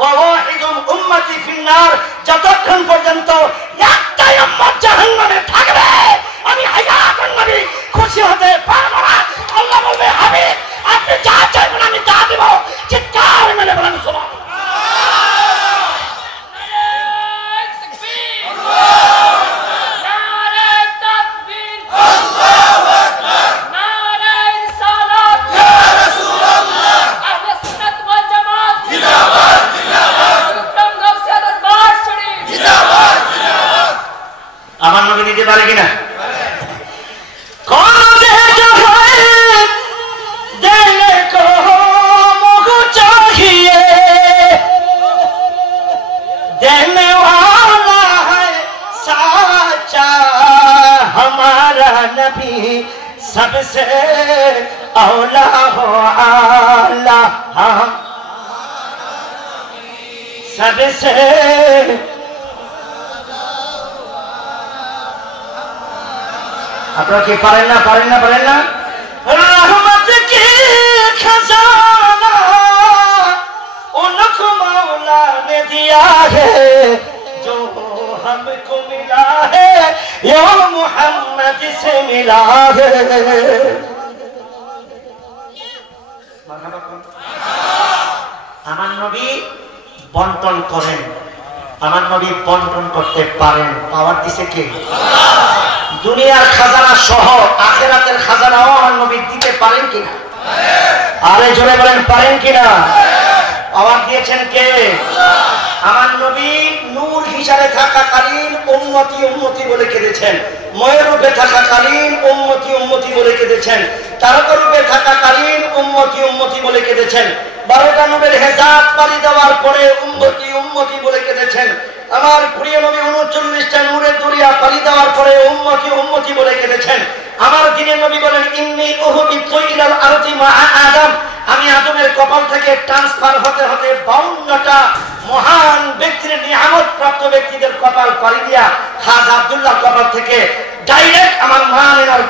ওয়া ওয়াহিদুম উম্মতি ফিন্নার, যতক্ষণ পর্যন্ত একটাই উম্মত জাহান্নামে থাকবে আমি হায়াতুন নবী খুশি হতে পারবো না। আল্লাহ বলবে হাবিব আপনি যা চাইবেন আমি তা দেব। চিৎকার মেরে বলেন সুবহানাল্লাহ। আমার নবী দিতে পারে কিনা? देने वाला है साचा हमारा नबी सबसे औला हो आला, सबसे আপনারা কি পারেন না পারেন না পারেন না? रहमत की खजाना उनको मौला ने दिया है, जो हमको मिला है यो मोहम्मद से मिला है। আমার নবী বন্টন করেন, আমার নবী বন্টন করতে পারেন। পাওয়ার দিছে কে? দুনিয়ার খাজানা সহ আখিরাতের খাজানাও আমার নবী দিতে পারেন কিনা? আরে জোরে বলেন পারেন কিনা? পাওয়ার দিয়েছেন কে? আমার নবী নূর হিসাবে থাকাকালীন উম্মতি উম্মতি বলে কেঁদেছেন, ময়ূরূপে থাকাকালীন উম্মতি উম্মতি বলে কেঁদেছেন, তারকারূপে থাকাকালীন উম্মতি উম্মতি বলে কেঁদেছেন, 12টা নূরের হেজাব পাড়ি দেওয়ার পরে উম্মতি উম্মতি বলে কেঁদেছেন। আমার প্রিয় নবী 39টা নূরের দরিয়া পাড়ি দেওয়ার পরে উম্মতি উম্মতি বলে কেঁদেছেন। আমার দিনের নবী বলেন ইন্নী উহবিতু ইলাল আরদি মা আদম, আমি আদমের কপাল থেকে ট্রান্সফার হতে হতে 52টা মহান ব্যক্তির নিয়ামত প্রাপ্ত ব্যক্তিদের কপাল পাড়ি দিয়া খাজা আব্দুল্লাহ কপাল থেকে ডাইরেক্ট আমার মা আমিনার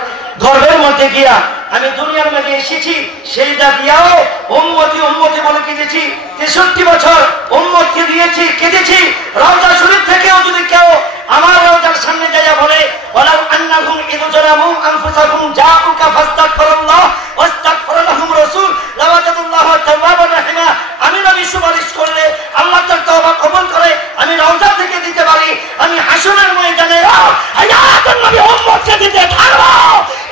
গর্ভের মধ্যে গিয়া আমি দুনিয়ার মধ্যে এসেছি। সেইটা দিয়াও উম্মতি উম্মতি বলে কেঁদেছি। 63 বছর উম্মতকে দিয়েছি, কেঁদেছি। রওজা শরীফ থেকেও যদি কেউ আমার রওজার সামনে যাইয়া বলে ওয়ালাউ আন্নাহুম ইয জালামু আনফুসাহুম জাউকা ফাস্তাগফিরুল্লাহ ওয়াস্তাগফার লাহুম রাসূল লাওয়াজাদুল্লাহ তাওয়াবার রাহিমা, আমি নবী সুপারিশ করলে আল্লাহ তার তওবা কবুল করে আমি রওজা থেকে দিতে পারি। আমি হাসরের ময়দানে হায়াতুন নবী উম্মতকে দিতে থাকবো।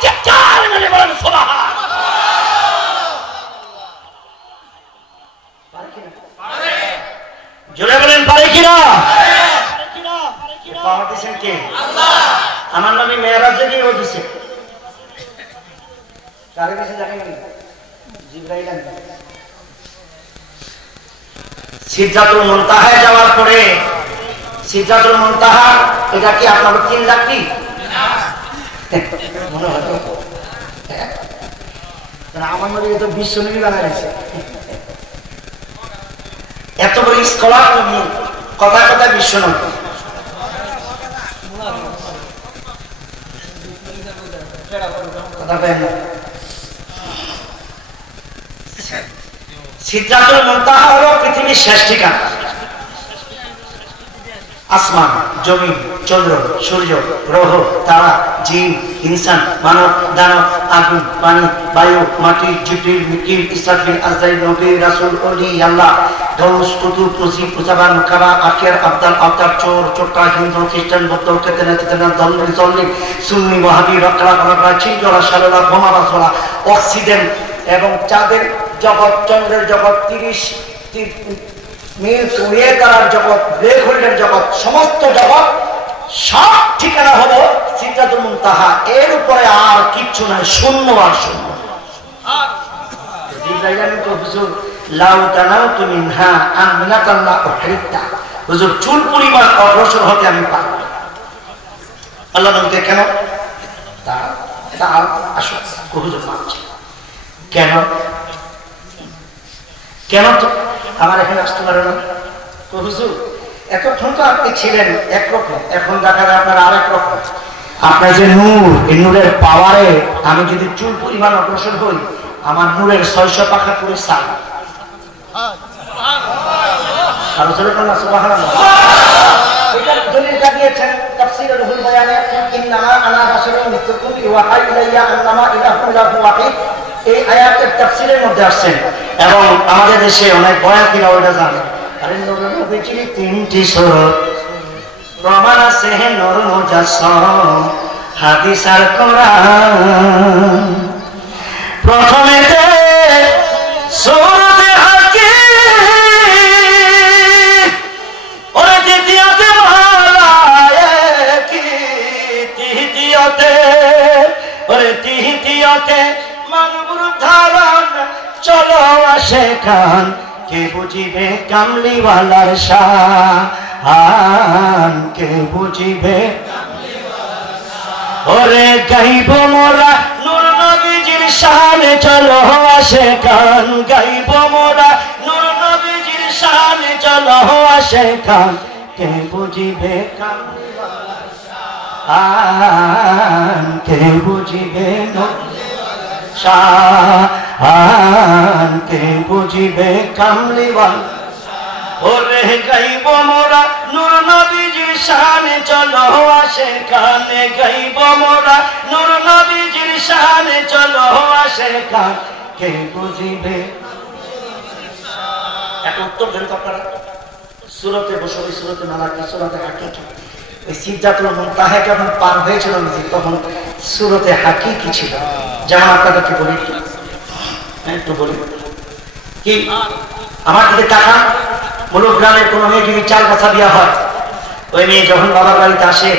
চিৎকার মেরে বলেন সুবহানাল্লাহ। পারে জোরে বলেন পারে কিনা? পাওয়া দিয়েছেন কে? আল্লাহ। আমার নবী মেরাজে গিয়ে দিয়েছে, কারে দিয়েছে জানেন? জিবরাইল। সিদরাতুল মুনতাহায় যাওয়ার পরে, সিদরাতুল মুনতাহা এটা কি আপনার 3 লাখ কি মনে হয়? আমার নবী তো বিশ্ব নবী বানাইছে। এত বড় স্কলার নবী, কথা কথা বিশ্ব নবী। সিদরাতুল মুনতাহা হলো পৃথিবীর শেষ ঠিকানা। আসমান, জমিন, চন্দ্র, সূর্য, গ্রহ, তারা, জিন, ইনসান, মানব, দানব, আগুন, পানি, বায়ু, মাটি, জিবরিল, মিকাইল, ইসরাফিল, আজরাইল, নবী, রাসূল, ওলি, আল্লাহ, গৌস, কুতুব, নসিব, মুসাবান, মুকাবা, আখির, আবদাল, আওতার, চোর, চোরটা, হিন্দু, খ্রিস্টান, বৌদ্ধ, কেতেনা, তেতেনা, দলমি, জলমি, সুন্নি, ওয়াহাবি, রকরা, গণরা, চিন্ডরা, সালোলা, বোমা বাসলা, অক্সিজেন এবং চাঁদের জগৎ, চন্দ্রের জগৎ, 30 মিল ছড়িয়ে তার জগৎ, ব্ল্যাক হোলের জগৎ, সমস্ত জগৎ সব ঠিকানা হলো সিদরাতুল মুনতাহা। এর উপরে আর কিচ্ছু নাই, শূন্য আর শূন্য। হুজুর লাউ দানাউতু মিনহা আমিনাতাল্লাহ উহরিতা, হুজুর চুল পরিমাণ অগ্রসর হতে আমি পারব না। আল্লাহ নবীকে কেন তার আসো হুজুর মানছে কেন? কেন তো আমার এখানে আসতে পারে না? হুজুর এতক্ষণ তো আপনি ছিলেন একরকম, এখন দেখা যায় আপনার আরেক রকম। আপনার যে নূর, এই নূরের পাওয়ারে আমি যদি চুল পরিমাণ অগ্রসর হই, আমার নূরের 600 পাখা পুরো চাল। আর রাসূলুল্লাহ সুবহানাল্লাহ এটা দলিল দিয়েছেন তাফসীর রুহুল বায়ানে ইন্নামা আনা রাসূলুন মিসলুকুম ইউহা ইলাইয়া আন্নামা ইলাহুম ইলাহু ওয়াহিদ এই আয়াতের তাফসীরের মধ্যে আসছে এবং আমাদের দেশে অনেক বয়াতিরা ওইটা জানে আরে নবীজির তিনটি সুরত প্রমাণ আছে নূর মুজাসসাম হাদিস আর কোরআন প্রথমেতে সূরাতে হাকিম ওরে দ্বিতীয়তে মালায়েকি তৃতীয়তে মানবুর ধারণ চলো আসে খান কে বুঝিবে কামলিওয়ালার শান কে বুঝিবে ওরে গাইব মোরা নূর নবীজির শানে চলো আসে খান গাইব মোরা নূর নবীজির শানে চলো আসে খান কে বুঝিবে কামলিওয়ালার শান কে বুঝিবে শান কে বুঝিবে কামলিওয়ালা ওরে গাইব মোরা নূর নবীজির শানে চলো আসে কানে গাইব মোরা নূর নবীজির শানে চলো আসে কান কে বুঝিবে একটা উত্তর দেন তো আপনারা সূরাতে বসরি সূরাতে মালাকি সূরাতে হাকিকি এই সিদরাতুল মুনতাহা যখন পার হয়েছিল তখন সূরাতে হাকিকি ছিল যেমন আপনাদেরকে বলি একটু বলি কি আমার দিকে টাকা মূলক গ্রামের কোনো মেয়ে যদি চাল বাছা দেওয়া হয় ওই মেয়ে যখন বাবার বাড়িতে আসে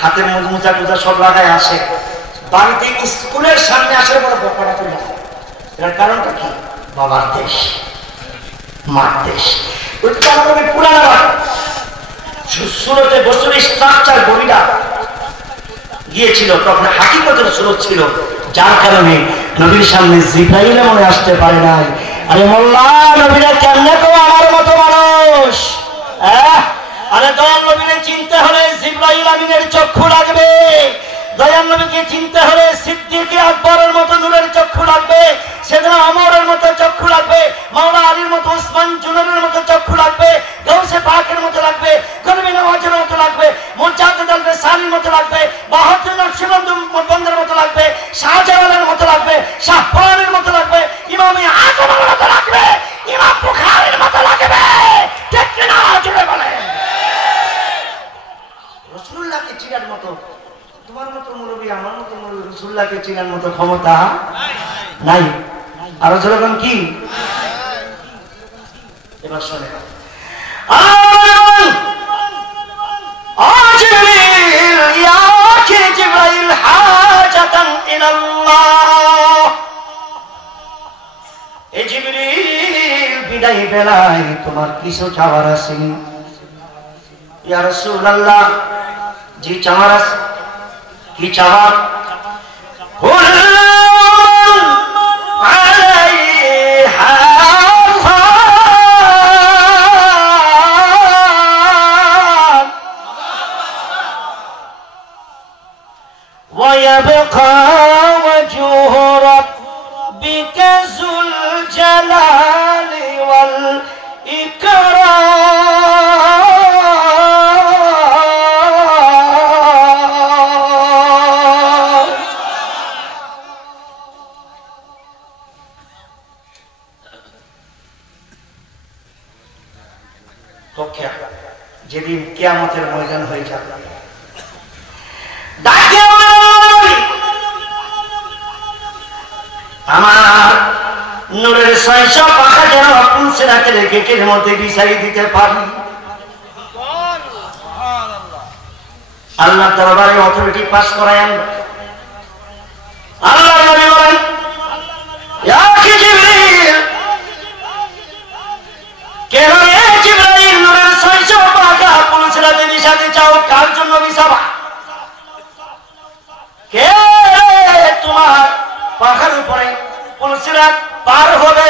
হাতের মোজা টুজা সব লাগায় আসে বাড়িতে স্কুলের সামনে আসার পরে বকাটা চলে আসে এটার কারণটা কি বাবার দেশ মার দেশ ওইটা আমাদের পুরানা বাড়ি সুরতে বছরের স্ট্রাকচার বডিটা গিয়েছিল তখন হাকিকতের সুরত ছিল যার কারণে নবীর সামনে জিবরাইল মনে আসতে পারে নাই আরে মোল্লা নবীরা কেমনে তো আমার মতো মানুষ আরে দয়াল নবীরে চিনতে হলে জিবরাইল আমিনের চক্ষু লাগবে দয়াল নবীকে চিনতে হলে সিদ্দিক আকবরের মতো নূরের চক্ষু লাগবে সেদিনা ওমরের মতো চক্ষু লাগবে মাওলা আলীর মতো ওসমান জুনারের মতো চক্ষু লাগবে গাউসে পাকের মতো লাগবে গরমে নওয়াজের মতো লাগবে মুজাদ্দিদ আল বেসারির মতো লাগবে বাহাদুর নকশবন্দ বন্দের মতো লাগবে শাহজালালের মতো লাগবে শাহপরানের মতো লাগবে ইমামে আজমের মতো লাগবে ইমাম বুখারীর মতো লাগবে ঠিক কি না জুড়ে বলে রাসূলুল্লাহকে চিনার মতো তোমার মতো মুরব্বি আমার মতো মুরব্বি রাসূলুল্লাহকে চিনার মতো ক্ষমতা নাই আরো যখন কি এবার শুনে জিবরিল ইয়া কি জিবরাইল হাজাতান ইলাল্লাহ এ জিবরিল বিদায় বেলায় তোমার কিছু চাওয়ার আছে ইয়া রাসূলুল্লাহ জি চাওয়ার আছে কি চাওয়ার ويبقى وجه ربك ذو الجلال والإكرام যেদিন কিয়ামতের ময়দান হয়ে যাবে আমার নূরের ৬০০ পাখা যেন পুলসিরাতের গেটের মধ্যে বিছাই দিতে পারি আল্লাহ দরবারে অথরিটি পাস করায় আল্লাহ নবী বলেন ইয়া জিবরিল কেন এ জিবরাইল নূরের ৬০০ পাখা পুলসিরাতে বিছাতে চাও কার জন্য বিছাবা কে তোমার পাখার উপরে পুলসিরাত পার হবে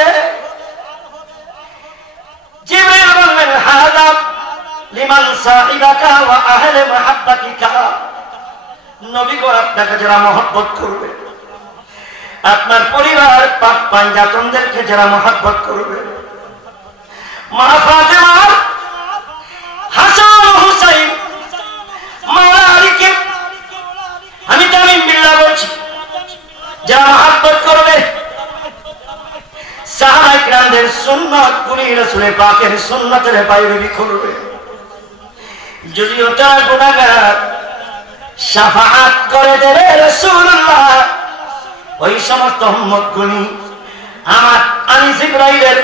জিবরিল বললেন হাদা লিমান সাহিবাকা ওয়া আহলে মাহাব্বাতিকা নবী গো আপনাকে যারা মহব্বত করবে আপনার পরিবার পাক পাঞ্জাতনদেরকে যারা মহব্বত করবে মা ফাতেমা আমাদের সুন্নাতগুলি রাসূলের পাকের সুন্নাতের বাইরে করবে। যদিও তারা গুনাহগার, শাফাআত করে দেবে রাসূলুল্লাহ। ওই সমস্ত উম্মতগুলি আমার আমি জিবরাইলের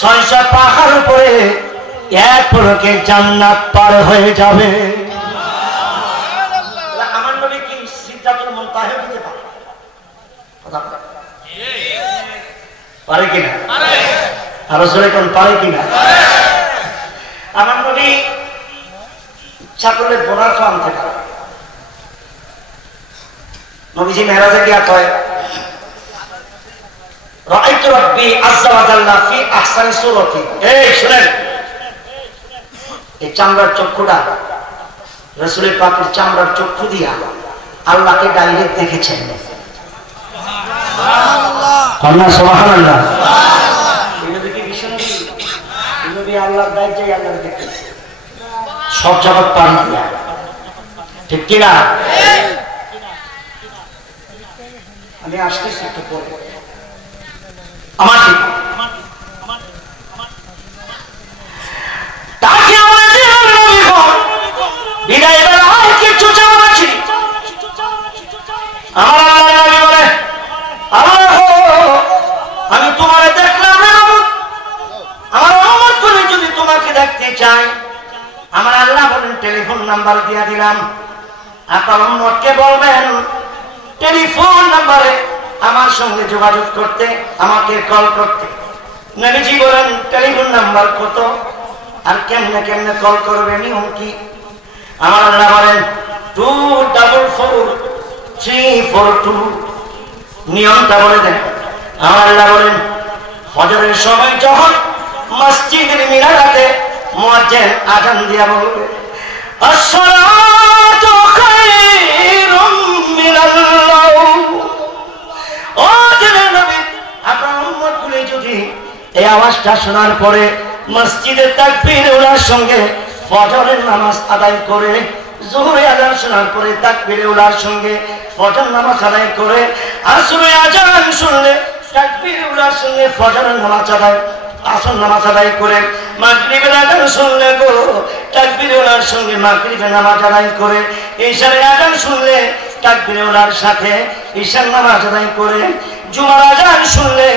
600 পাহাড় উপরে এক পলকে জান্নাত পার হয়ে যাবে। আমার নবী কি সিদরাতুল মুনতাহা হতে পারে? কথা পারে কিনা? আর রাসূল কোন পারে কিনা? আমার নবী ছাগলের বোনার আনতে পারে। নবীজি মেরাজে গিয়া কয় রাআইতু রাব্বি আযজা ওয়া জাল্লা ফি আহসানি সূরাতি। এই শুনেন, এই চামড়ার চক্ষুটা রাসূলের পাকের চামড়ার চক্ষু দিয়া আল্লাহকে ডাইরেক্ট দেখেছেন। সুবহানাল্লাহ, সুবহানাল্লাহ। এটা কি বিশ্বনবী? নবী আল্লাহর দায়িত্বে আল্লাহকে দেখেছেন সব জগৎ পারি দিয়া, ঠিক কিনা? আমি আসতেছি একটু পরে। আমার ঠিক তাকে আমাদের নবী গো বিদায় বেলায় কিছু চাওয়া আছে। আমার আল্লাহ নবী বলে, আল্লাহ আমি তোমারে দেখলাম রে নবী, আমার উম্মত গুলো যদি তোমাকে দেখতে চায়, আমার আল্লাহ বলেন টেলিফোন নাম্বার দিয়া দিলাম, আপনার উম্মতকে বলবেন টেলিফোন নাম্বারে আমার সঙ্গে যোগাযোগ করতে, আমাকে কল করতে। নবীজি বলেন টেলিফোন নাম্বার কত আর কেমনে কেমনে কল করবে, নিয়ম কি? আমার আল্লাহ বলেন 244342 নিয়মটা বলে দেন। আমার আল্লাহ বলেন ফজরের সময় যখন মসজিদের মিনারাতে মুয়াজ্জিন আযান দিয়া বলবে আসসালাতু খায়রুম মিনাল্লাহ, ও দিনের নবী আপনার উম্মতগুলি যদি এই আওয়াজটা শোনার পরে মসজিদে তাকবীর ওলার সঙ্গে ফজরের নামাজ আদায় করে, যোহরে আযান শোনার পরে তাকবীর ওলার সঙ্গে ফজর নামাজ আদায় করে, আসরে আযান শুনলে তাকবীর ওলার সঙ্গে ফজরের নামাজ আদায়, আসর নামাজ আদায় করে, মাগরিবের আযান শুনলে গো তাকবীর ওলার সঙ্গে মাগরিবের নামাজ আদায় করে, ইশার আযান শুনলে তাকবীর ওলার সাথে ইশার নামাজ আদায় করে, জুমার আযান শুনলে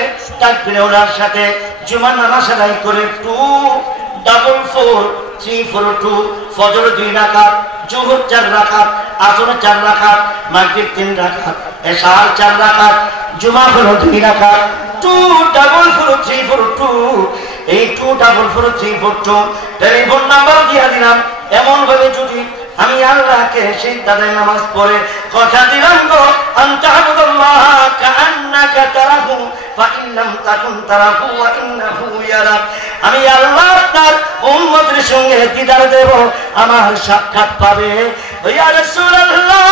তাকবীর ওলার সাথে জুমার নামাজ আদায় করে 244342 ফজর 2 রাকাত, যোহর 4 রাকাত, আসর 4 রাকাত, মাগরিব 3 রাকাত, এশা 4 রাকাত, জুমা হলো 2 রাকাত। 244342 এই 244342 টেলিফোন নাম্বার দিয়া দিলাম। এমন ভাবে যদি আমি আল্লাহকে সিজদায় নামাজ পড়ে কথা দিলাম গো আনতা'বুদাল্লাহ কাআন্নাকা তারাহু ফা ইন লাম তাকুন তারাহু ওয়া ইন্নাহু ইয়ারাক, আমি আল্লাহ আপনার উম্মতের সঙ্গে দিদার দেব, আমার সাক্ষাৎ পাবে। ইয়া রাসূলুল্লাহ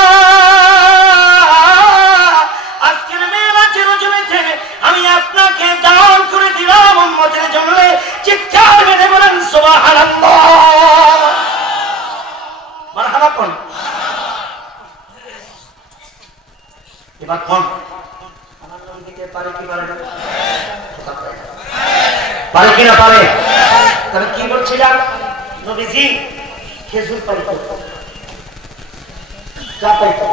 আজকের মেরাজের জমিতে আমি আপনাকে দান করে দিলাম উম্মতের জন্য, চিৎকার মেরে বলেন সুবহানাল্লাহ। মারহাবা কোন এবার কোন আমার নবী দিকে পারে কি পারে না? পারে কি না পারে? তবে কি বলছিলাম, নবীজি খেজুর পাইতো, যা পাইতো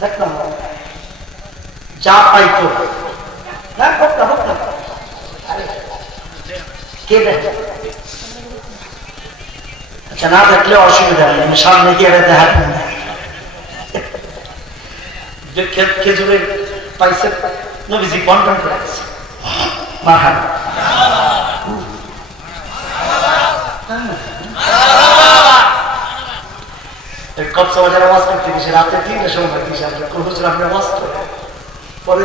দেখলাম, যা পাইতো না হোক না হোক না, কে দেখে? আচ্ছা না দেখলে অসুবিধা নেই, আমি সামনে গিয়ে দেখাবো না। খেজুরের পাইছে নবীজি বন্টন করে দিচ্ছে। মারহাবা কক্সবাজারে ওয়াজ করতে গেছে রাতে 3টার সময় গেছে, হুজুর আপনি ওয়াজ করেন পরে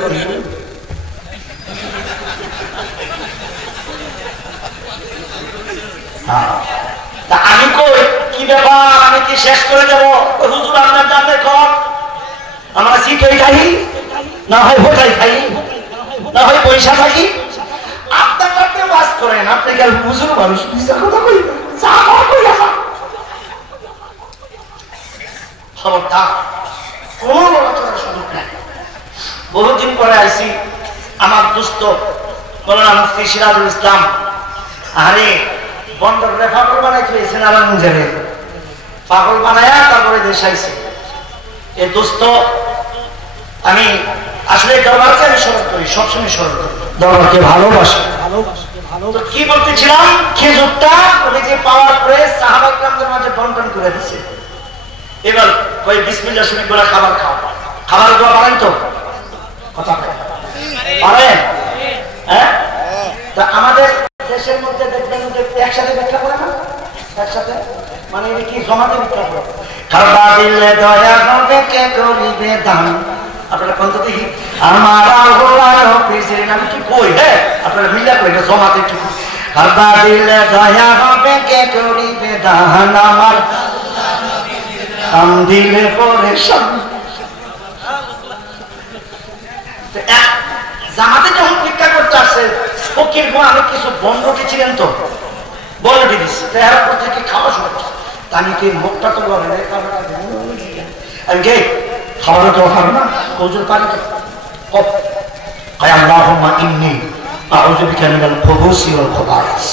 তা আমি কই কি ব্যাপার, আমি কি শেষ করে দেবো? হুজুর আপনার জানলে কর, আমরা শীতই খাই, না হয় হোটাই খাই, না হয় পয়সা থাকি। আপনাকে আপনি ওয়াজ করেন, আপনি কি হুজুর মানুষ কথা কই খবরদার কোন আলোচনার সুযোগ নাই। বহুদিন পরে আইসি, আমার দোস্ত মৌলানা মুফতি সিরাজুল ইসলাম আরে বন্দর পাগল বানাই ফেলেছেন আমার মুজারে পাগল বানায়া তারপরে দেশে আইছে এ দোস্ত আমি আসলে দরবারকে আমি স্মরণ করি সবসময় স্মরণ করি দরবারকে ভালোবাসি তো কি বলতেছিলাম খেজুরটা ওই যে পাওয়ার পরে সাহাবা کرامদের মাঝে বন্টন করে দিয়েছে এবার ওই বিসমিল্লাহ শুনে করে খাবার খাও খাবার দোয়া পারেন তো কথা পারেন হ্যাঁ তো আমাদের দেশের মধ্যে দেখবেন যে একসাথে ব্যাখ্যা করে না একসাথে মানে এটা কি জমাতে ব্যাখ্যা করে খাবার দিলে দয়া হবে কে করিবে দান আপনারা কোন দেখি আমার আল্লাহর অফিসের নাম কি কই হ্যাঁ আপনারা মিলা কই না জমাতে একটু খাবার দিলে দয়া হবে কে করিবে দান আমার আম দিলে পরে সব জামাতে যখন ভিক্ষা করতে আসছে ফকির গো আমি কিছু বন্ধটি ছিলেন তো বলটি দিচ্ছি তারপর থেকে খাওয়া শুরু করছে আমি কি মুখটা তো বলে আমি কে খাবারও তো খাবো না কৌজুর পানি তো আল্লাহুম্মা ইন্নী আউযু বিকা মিনাল খুবুসি ওয়াল খাবাইস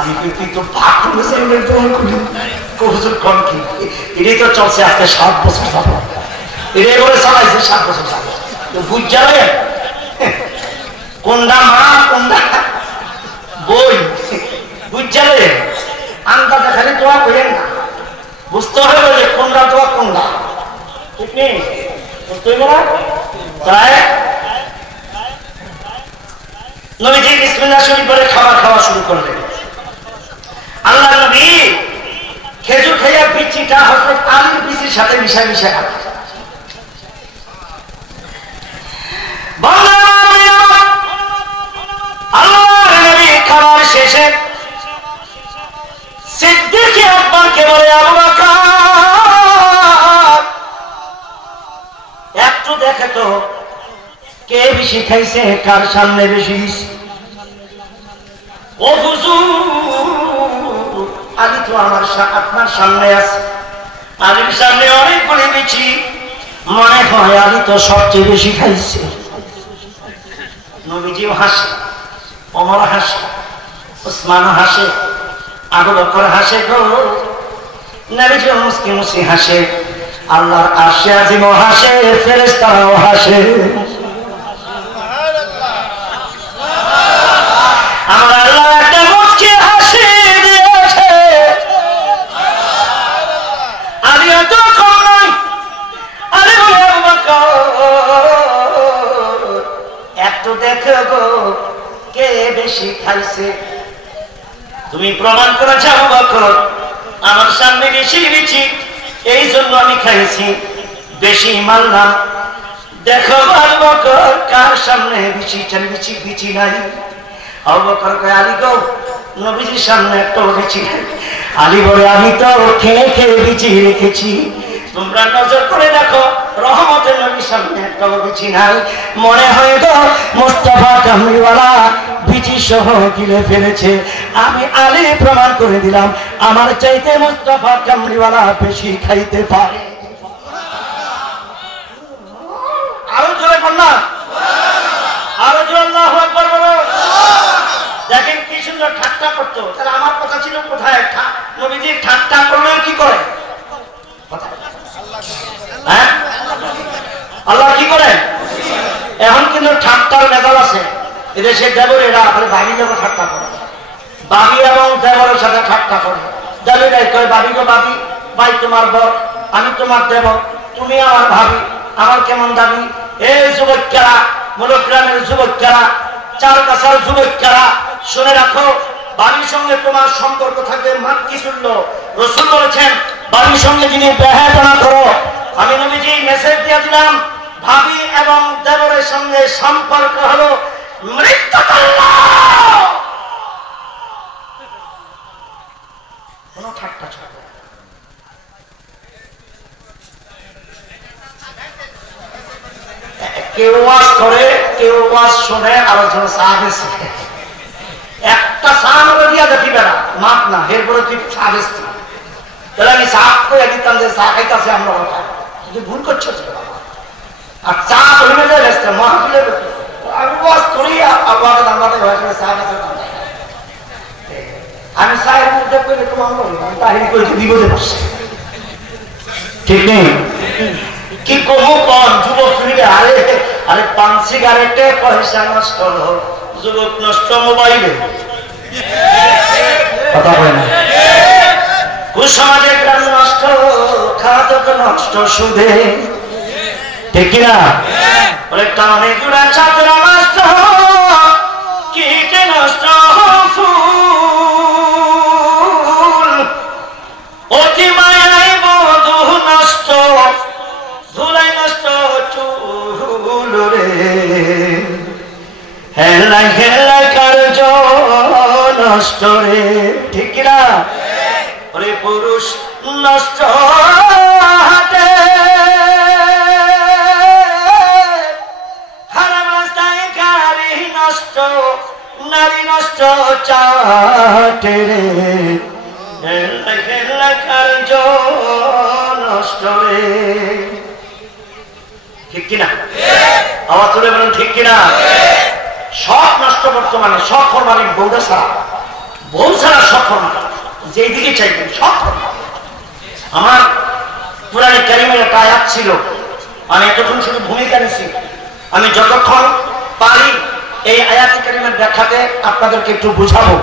আমি কি তো পাক করেছি আমি তো কৌজুর কোন কি এটাই তো চলছে আজকে 7 বছর যাবো এটাই বলে চালাইছে 7 বছর যাবো তো বুঝ যাবে কোনটা মা কোনটা বই বুঝ যাবে আন্দাজে খালি দোয়া করেন না বুঝতে হবে যে কোনটা দোয়া কোনটা ঠিক নেই বুঝতে হবে না তাই নবীজি বিসমিল্লাহ শরীফ বলে খাবার খাওয়া শুরু করলেন আল্লাহ নবী খেজুর খাইয়া বিচিটা হযরত আলীর বিচির সাথে মিশায় মিশায় খান আল্লাহর নবী খাবার শেষে সিদ্দিক আকবরকে বলে আবু বকর একটু দেখে তো কে বেশি খাইছে কার সামনে বেশি ও হুজুর আলী তো আমার আপনার সামনে আছে আলীর সামনে অনেকগুলি বিচি মনে হয় আলী তো সবচেয়ে বেশি খাইছে নবীজিও হাসে ওমর হাসে উসমান হাসে আবু বকর হাসে গো নবীজি মুস্কি মুস্কি হাসে আল্লাহর আরশে আজিম হাসে ফেরেশতারাও হাসে আমার আল্লাহ একটা মুস্কি হাসি দিয়েছে আলী তো কম নাই আলী বলে আবু বকর একটু দেখো গো কে বেশি খাইছে তুমি প্রমাণ করেছ আবু বকর আমার সামনে বেশি বিচি এই জন্য আমি খাইছি বেশি মানলাম দেখো আবু বকর কার সামনে বিচি বিচি নাই আবু বকর কয় আলী গো নবীজির সামনে একটা বিচি নাই আলী বলে আমি তো খেয়ে খেয়ে বিচি রেখেছি তোমরা নজর করে দেখো রহমতের নবীর সামনে একটা বিচি নাই মনে হয় গো মুস্তাফা কামলিওয়ালা বিচি সহ গিলে ফেলেছে আমি আলী প্রমাণ করে দিলাম আমার চাইতে মুস্তাফা কামলিওয়ালা বেশি খাইতে পারে আরো জোরে বলনা আরো জোরে আল্লাহু আকবার বলো দেখেন কি সুন্দর ঠাট্টা করতো তাহলে আমার কথা ছিল কোথায় নবীজি ঠাট্টা করলেন কি করে হ্যাঁ আল্লাহ কি করে এখন কিন্তু ঠাট্টার মেজাল আছে এদেশে দেবরেরা ভাবি দেবো ঠাট্টা করে বাবি এবং দেবরের সাথে ঠাট্টা করে দেবীরাই কয় বাবি গো বাবি ভাই তোমার বর আমি তোমার দেব তুমি আমার ভাবি আমার কেমন দাবি এই যুবকেরা মনোগ্রামের যুবকেরা চার কাছার যুবকেরা শুনে রাখো বাবির সঙ্গে তোমার সম্পর্ক থাকবে মাতৃতুল্য রাসূল বলেছেন বাবির সঙ্গে যিনি বেহায়াপনা করো আমি নবীজি মেসেজ দিয়ে দিলাম ভাবি এবং দেবরের সঙ্গে সম্পর্ক হলো মৃত্যুতুল্য কোন ঠাট্টা চলবে কেউ ওয়াজ করে কেউ ওয়াজ শুনে আলোচনা সাহায্য একটা সাহায্য দিয়া দেখি বেড়া মাপ না এরপরে তুই সাহায্য তাহলে আমি চা করে দিতাম যে চা খাইতেছে আমরা ভুল করছো আর চা হইলে যায় মাহফিলের আমি ওয়াজ করি আল্লাহ আমাদের ভাষায় সাহায্য করে আমি সাহেব মধ্যে করে তোমার বলি আমি তাহির করে বিপদে বসছি ঠিক নেই কি কমু কম যুবক আরে আরে পান সিগারেটে পয়সা নষ্ট যুবক নষ্ট মোবাইলে কথা বলে না কুসমাজের গ্রাম নষ্ট খাদক নষ্ট সুদে ঠিক কিনা বলে কানে গুড়া ছাত্র নষ্ট কীটে নষ্ট ফুল অতি মায়াই বধু নষ্ট ধুলাই নষ্ট চুল রে হেলা হেলা কার্য নষ্ট রে ঠিক কিনা ওরে পুরুষ নষ্ট হাতে হারাম রাস্তায় গাড়ি নষ্ট নারী নষ্ট চাটে রে হেলা হেলা কার্য নষ্ট রে ঠিক কিনা আওয়াজ তুলে বলেন ঠিক কিনা সব নষ্ট বর্তমানে সব ফরমালিন বউটা ছাড়া বউ ছাড়া সব ফরমালিন যেই দিকে চাইবেন সব আমার পুরানি কারিমের একটা আয়াত ছিল আমি এতক্ষণ শুধু ভূমিকা নিছি আমি যতক্ষণ পারি এই আয়াত কারিমের ব্যাখ্যাতে আপনাদেরকে একটু বুঝাবো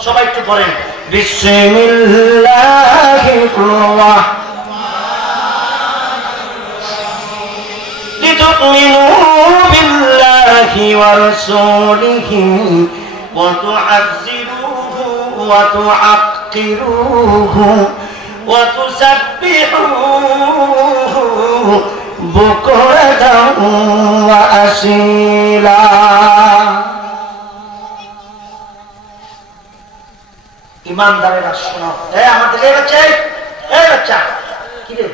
সবাই একটু পড়েন বিসমিল্লাহির লিতুমিনু বিল্লাহি ওয়া রাসূলিহি ওয়া তু'আযিরুহু ওয়া তু'আক্কিরুহু ওয়া তুসাব্বিহুহু বুকরাতান ওয়া আসীলা ইমানদারেরা শোনো এই আমাদের এই বাচ্চা কি রে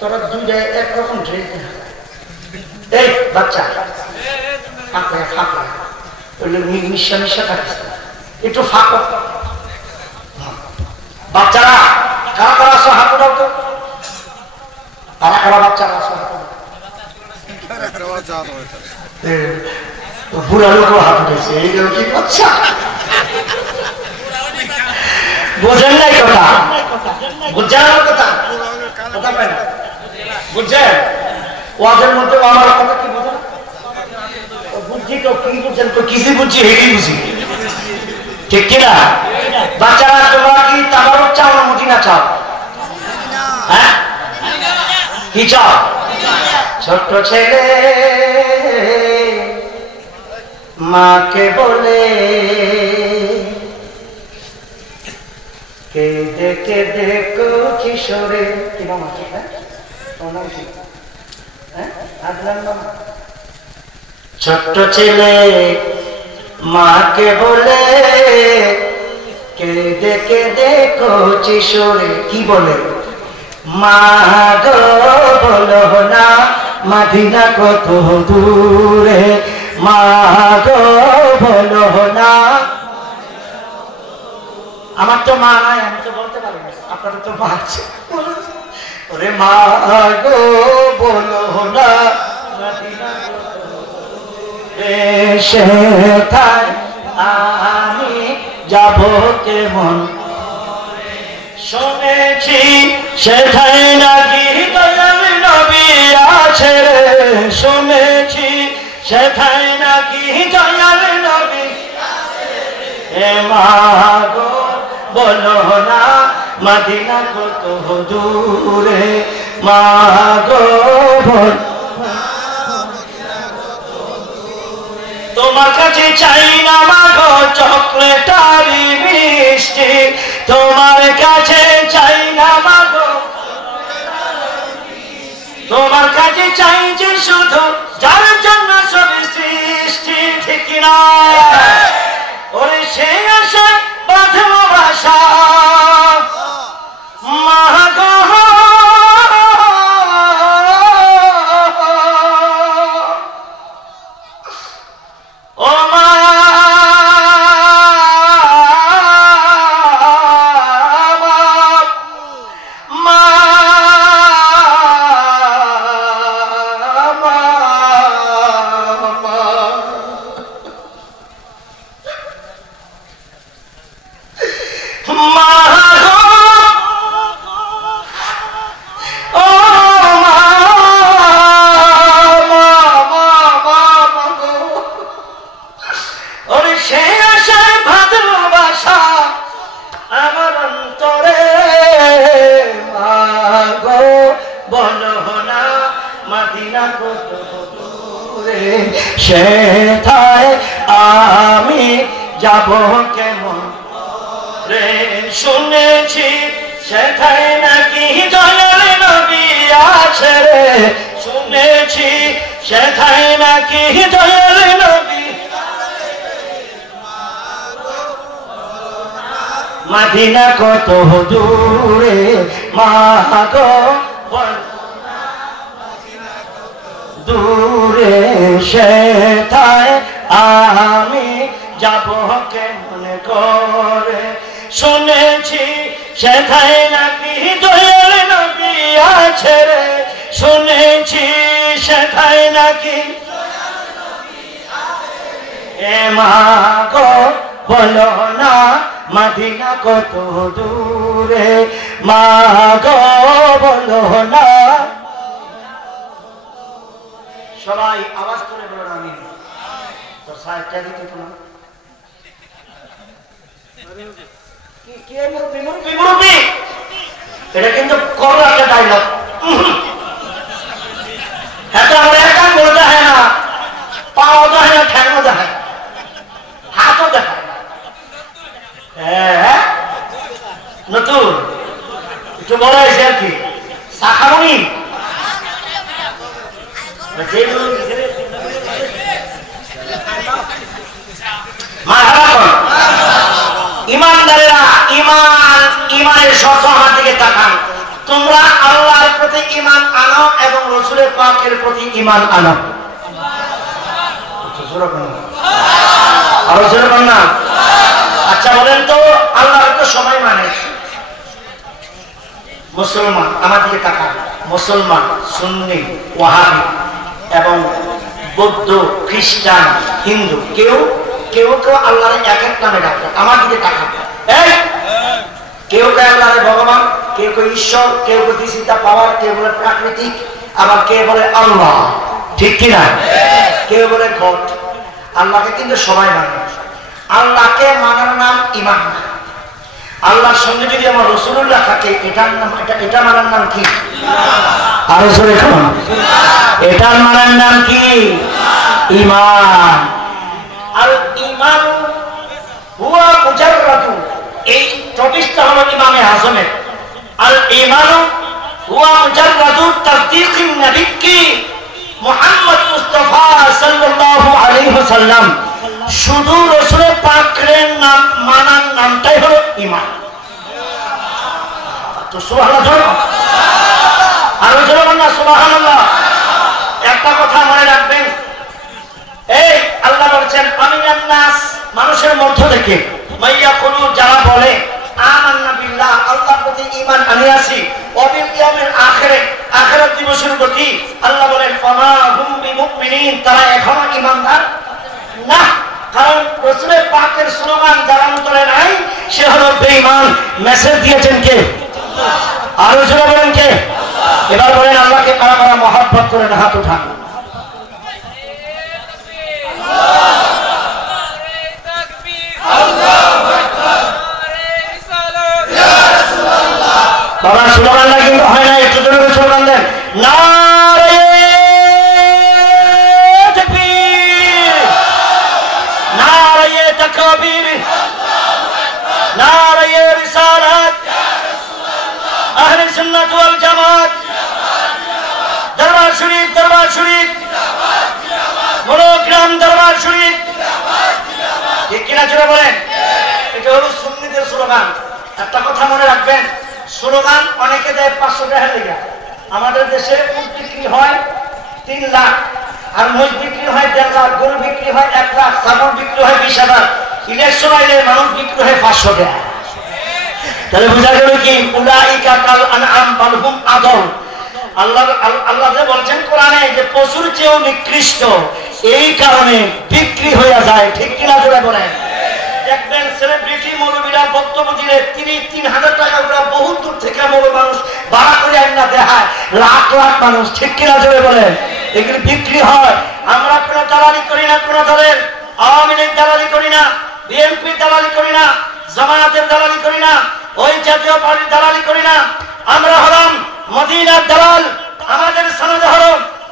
তোরা দুইটা একরকম ড্রেস এই বাচ্চা মিশা মিশা থাকিস একটু ফাঁক বাচ্চারা কারা কারা আসো হাত উঠাও তো কারা কারা বাচ্চারা আসো বুড়া লোক হাত উঠেছে এইগুলো কি বাচ্চা বোঝেন নাই কথা বুঝছেন আমার কথা কথা পাই না বুঝছেন ওয়াজের মধ্যে আমার কথা কি বোঝেন বুঝছি তো কি বুঝছেন তো কিছু বুঝছি হেঁটেই বুঝি ঠিক কিনা বাচ্চারা তোমরা কি তাবারক চাও না মদিনা চাও হ্যাঁ কি চাও ছোট্ট ছেলে মাকে বলে কেঁদে কেঁদে কিশোরে কি নাম আছে ছোট্ট ছেলে মাকে বলে কেঁদে কেঁদে কিশোরে কি বলে মা গো বলো না মদিনা কত দূরে মা গো বলো না আমার তো মা নাই আমি তো বলতে পারি না আপনাদের তো মা আছে ওরে মা গো বলো না সেথায় আমি যাব কেমন শুনেছি সেথায় নাকি দয়াল নবী আছে রে শুনেছি সেথায় নাকি দয়াল নবী এ মা গো বলো না মদিনা কত দূরে মা গো তোমার কাছে চাই না মা গো চকলেট আর মিষ্টি তোমার কাছে চাই না মা গো তোমার কাছে চাই যে শুধু যার জন্য সব সৃষ্টি ঠিক না ওরে সে আশা বাঁধব বাসা মা গো ও মা মা সেথায় আমি যাব কেমন রে শুনেছি সেথায় নাকি দয়াল নবী আছে রে শুনেছি সেথায় নাকি দয়াল নবী মদিনা কত দূরে মা গো দূরে সেথায় আমি যাব কেমন করে শুনেছি সেথায় নাকি দয়াল নবী আছে রে শুনেছি সেথায় নাকি এ মা গো বলো না মদিনা কত দূরে মা গো বলো না সবাই আওয়াজ করে বলুন আমিন তো সাহেবটা দিতে তো না কি মুরব্বি মুরব্বি মুরব্বি এটা কিন্তু করো একটা ডায়লগ এটা আমরা একা বলতে হয় না পাও তো হয় না ঠ্যাংও দেখায় হাতও দেখায় হ্যাঁ নতুন একটু বড় হয়েছে আর কি শাখামণি ইমানদারেরা ইমান ইমানের শর্ত আমার দিকে তাকান তোমরা আল্লাহর প্রতি ঈমান আনো এবং রাসূলের পাকের প্রতি ঈমান আনো আরো জোরে বলেন না আচ্ছা বলেন তো আল্লাহর তো সবাই মানে মুসলমান আমার দিকে তাকান মুসলমান সুন্নি ওয়াহাবি এবং বৌদ্ধ খ্রিস্টান হিন্দু কেউ কেউ কেউ আল্লাহর এক এক নামে ডাকে আমার দিকে তাকান এই কেউ কেউ আল্লাহর ভগবান কেউ কেউ ঈশ্বর কেউ কেউ দিশিতা পাওয়ার কেউ বলে প্রাকৃতিক আবার কেউ বলে আল্লাহ ঠিক কিনা কেউ বলে গড আল্লাহকে কিন্তু সবাই মানে আল্লাহকে মানার নাম ঈমান আল্লাহর সঙ্গে যদি আমার রাসূলুল্লাহ থাকে এটার নাম এটা মানার নাম কি আর জোরে কোন এটার মানার নাম কি ঈমান আর ঈমান হুয়া মুজাররাদু এই 24টা হলো ইমামে আযমের আর ঈমান হুয়া মুজাররাদু তাসদীকিন নবী মুহাম্মদ মুস্তাফা সাল্লাল্লাহু আলাইহি ওয়াসাল্লাম শুধু রাসূলের পাকের নাম মানার নামটাই হলো ঈমান তো সুবহানাল্লাহ আর জোরে বলুন না সুবহানাল্লাহ একটা কথা মনে রাখবেন এই আল্লাহ বলেন আমিনান নাস মানুষের মধ্য থেকে মাইয়াকুলু যারা বলে আমান্না বিল্লাহ আল্লাহর প্রতি ঈমান আনিয়াছি ওয়া বিল ইয়াউমিল আখির আখিরাত দিবসের প্রতি আল্লাহ বলেন ফামা হুম বিমুমিনিন তারা এখনো ঈমানদার না কারণ রাসূলের পাকের স্লোগান যারা মতলে নাই সে হলো বেঈমান মেসেজ দিয়েছেন কে আল্লাহ আর জোরে বলেন কে আল্লাহ এবার বলেন আল্লাহকে কারা কারা মহব্বত করেন হাত উঠান বাবা স্লোগানটা কিন্তু হয় না একটু জোরে স্লোগান দেন নারে তাকবীর নারে তাকবীর নারে রিসালাত আহলে সুন্নাত ওয়াল জামাত দরবার শরীফ মনোগ্রাম দরবার শরীফ ঠিক কিনা জোরে বলেন এটা হলো সুন্নিদের স্লোগান একটা কথা মনে রাখবেন স্লোগান অনেকে দেয় 500 টাকা লেগে আমাদের দেশে উট বিক্রি হয় 3 লাখ আর মহিষ বিক্রি হয় 1.5 লাখ গরু বিক্রি হয় 1 লাখ ছাগল বিক্রি হয় 20,000 ইলেকশন আইলে মানুষ বিক্রি হয় 500 টাকা তাহলে বোঝা গেল কি উলাইকা কাল আনআম বাল হুম আদল আল্লাহ যে বলছেন কোরআনে যে পশুর চেয়েও নিকৃষ্ট এই কারণে বিক্রি হয়ে যায় ঠিক কিনা জোরে বলেন দেখবেন সেলিব্রিটি মৌলবীরা বক্তব্য দিলে 3,000 টাকা করে বহু দূর থেকে মৌলবী মানুষ ভাড়া করে আইনা দেখায় লাখ লাখ মানুষ ঠিক কিনা জোরে বলেন এগুলো বিক্রি হয় আমরা কোনো দালালি করি না কোনো দলের আওয়ামী লীগ দালালি করি না বিএনপি দালালি করি না জামায়াতের দালালি করি না ওই জাতীয় পার্টির দালালি করি না আমরা হলাম মদিনার দালাল আমাদের সনদ হলো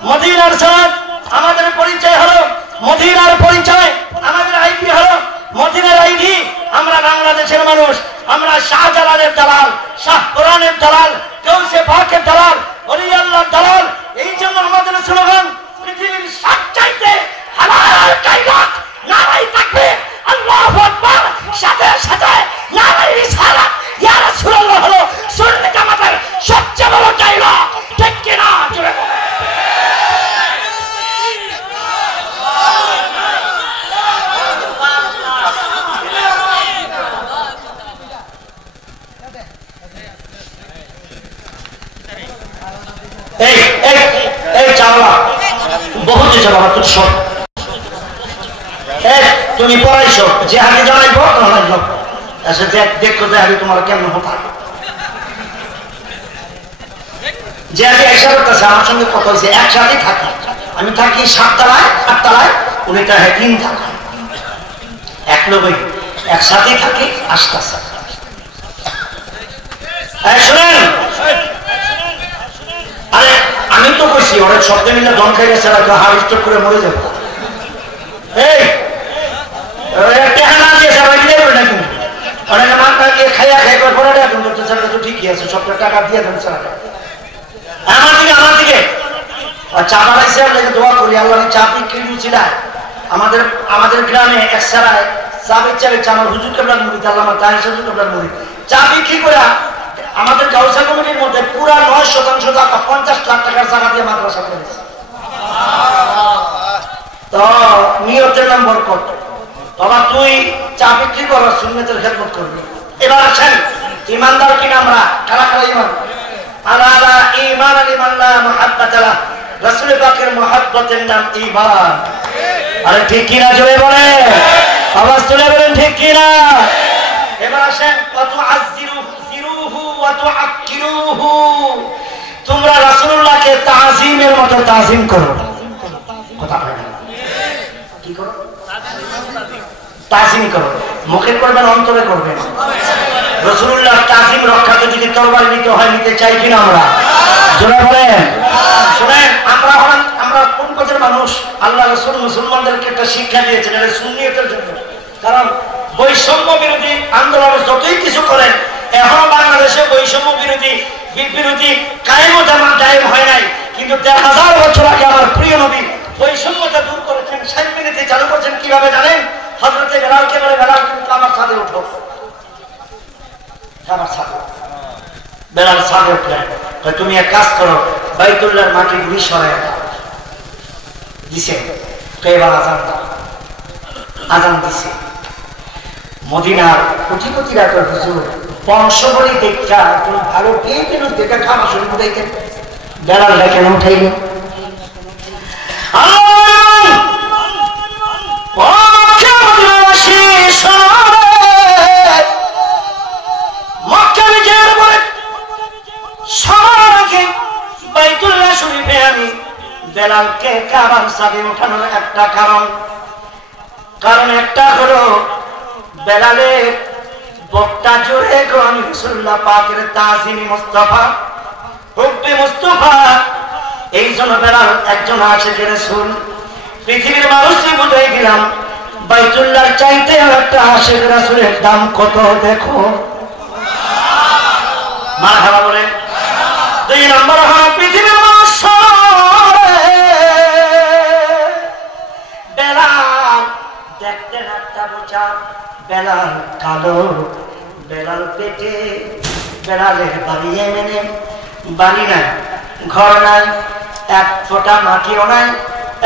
মদিনার সনদ আমাদের পরিচয় হলো মদিনার পরিচয়, আমাদের আইডি হলো মদিনার আইডি। আমরা বাংলাদেশের মানুষ, আমরা শাহজালালের দালাল, শাহ কোরআনের দালাল, গৌসে পাকের দালাল, ওলি আল্লাহর দালাল। এই জন্য আমাদের স্লোগান পৃথিবীর সবচাইতে হালাল কায়নাত নারাই থাকবে আল্লাহু আকবার, সাথে সাথে নারাই রিসালাত ইয়া রাসূলুল্লাহ হলো সুন্নি জামাতের সবচেয়ে বড় ডায়লগ। ঠিক কি না? জোরে বলেন। এই চাওয়া বহুত যে বাবা তুই সব তুমি পড়াইছ যে হাতে জানাইব দেখো যে আমি তোমার কেমন হতা যে আগে একসাথে করতেছে আমার সঙ্গে কথা হয়েছে, একসাথে থাকি, আমি থাকি 7 তলায় 8 তলায়, উনি থাকে 3 তলায়, এক লোকই একসাথে থাকি আসতেছে। শুনেন, আরে আমি তো কইছি ওরা শব্দে মিলে দম খাই গেছে, হার্ট স্ট্রোক করে মরে যাবো। এই টেহানা দিয়ে সবাই দিয়ে দেবে নাকি? অনেকে মাথা দিয়ে খাইয়া খাই করে পড়ে এখন তো স্যারটা তো ঠিকই আছে, সবটা টাকা দিয়ে দেন স্যারটা। আমার দিকে চা বানাইছে, আপনাকে দোয়া করি আল্লাহ চা বিক্রি দিয়েছিল। আমাদের গ্রামে এক সারায় চা বেচা আমার হুজুর কেবলার মুড়ি, আল্লাহ তাহির হুজুর কেবলার মুড়ি চা বিক্রি করে আমাদের গাউসা কমিটির মধ্যে পুরা 9% টাকা 50 লাখ টাকার জায়গা দিয়ে মাদ্রাসা করেছে। তো নিয়তের নাম বরকত। বাবা তুই চা বিক্রি করো, সুন্নতের খেদমত করবি। এবার আসেন ইমানদার কিনা আমরা, কারা কারা ইমান? আলা ঈমান লিমাল্লাহ মুহাব্বাতালা, রাসূল পাকের মুহাব্বতের নাম ঈমান। আরে ঠিক কি না জোরে বলে, আওয়াজ তুলে বলেন ঠিক কি না। এবার আসেন ওয়াতুআযজিরুহু ওয়াতুআক্কিরুহু, তোমরা রাসূলুল্লাহকে তাযীমের মতো তাযীম করো। কথা বলেন কি করো? তাযীম করো। মুখে করবেন, অন্তরে করবেন। রাসূলুল্লাহ তাযীম রক্ষাতে যদি তরবারি নিতে হয়, নিতে চাই কিনা আমরা? জোরে বলেন। শুনেন, আমরা কোন পথের মানুষ? আল্লাহ রাসূল মুসলমানদেরকে একটা শিক্ষা দিয়েছেন, এটা সুন্নিয়তের জন্য। কারণ বৈষম্য বিরোধী আন্দোলন যতই কিছু করেন, এখনো বাংলাদেশে বৈষম্য বিরোধী কায়েম হয় নাই। কিন্তু 1000 বছর আগে আমার প্রিয় নবী বৈষম্যতা দূর করেছেন, 60 মিনিটে চালু করেছেন। কিভাবে জানেন? হযরতে বেলালকে বলে, বেলাল তুমি আমার সাথে উঠো, আমার সাথে। বেলাল সাথে উঠলেন, তুমি এক কাজ করো, বাইতুল্লাহর মাটি গুলি সরায় দাও। দিছে, এবার আজান দাও। আজান দিছে। মদিনার কোটিপতিরা তো হুজুর বংশবলী দেখা তুমি ভালো পেয়ে কেন দেখা খাওয়া শুরু করাইতেন, বেলালটা কেন উঠাইলেন? বাইতুল্লাহ শরীফে আমি বেলালকে কাবার সাথে উঠানোর একটা কারণ একটা হলো বেলালের বক্তা জুড়ে গো আমি রাসূলুল্লাহ পাকের তাজিম মুস্তাফা, হুব্বে মুস্তাফা। এই জন্য বেলাল একজন আশিক রাসূল। পৃথিবীর মানুষকে বুঝাই দিলাম বাইতুল্লাহর চাইতে একটা আশিক রাসূলের দাম কত দেখো। মারহাবা বলে। 2 নম্বর হলো পৃথিবীর মানুষ বেলাল দেখতে একটা বোঝা, বেলাল কালো, বেলাল পেটে, বেলালের বাড়ি এমনি বাড়ি নাই, ঘর নাই, এক ফোঁটা মাটিও নাই,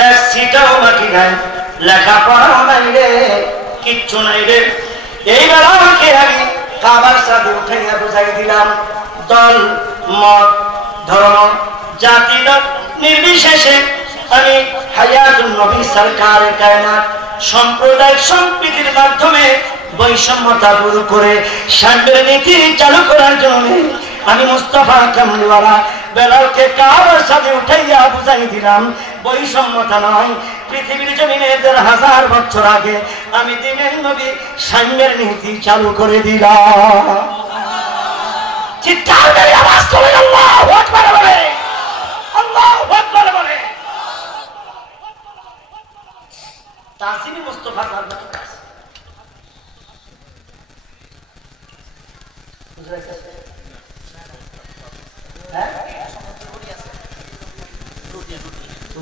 এক সিটাও মাটি নাই, লেখাপড়াও নাই রে, কিচ্ছু নাই রে। এই বেলালকে আমি কাবার সাথে উঠাইয়া বুঝাই দিলাম, দল মত ধর্ম জাতি নির্বিশেষে আমি হায়াতুন নবী সরকার কায়নাত সাম্প্রদায়িক সম্প্রীতির মাধ্যমে বৈষম্যতা দূর করে শান্তির নীতি চালু করার জন্য আমি মুস্তাফা কামলিওয়ালা বেলালকে কাবার সাথে উঠাইয়া বুঝাই দিলাম, বৈষম্যতা নয়। পৃথিবীর জমিনে 1000 বছর আগে আমি দিনের নবী সাম্যের নীতি চালু করে দিলাম। চিৎকার করে আওয়াজ তোলেন আল্লাহু আকবার বলে, আল্লাহু আকবার বলে। তাজিমি মুস্তাফা কাজ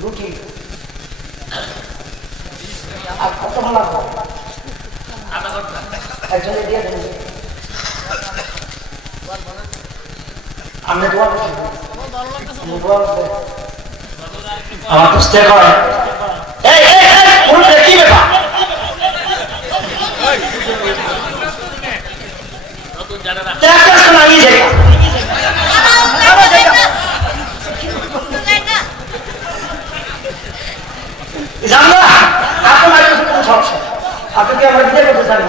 রুটি আর কত লাগবে একজনে দিয়ে দেবেন আমি দোয়া করছি আমার বুঝতে হয় এই এই এই বলতে কি ব্যাপার দেখা শোনা এই জায়গা জানো আপনার কোনো সমস্যা আপনি কি আমরা বিয়ে করতে চান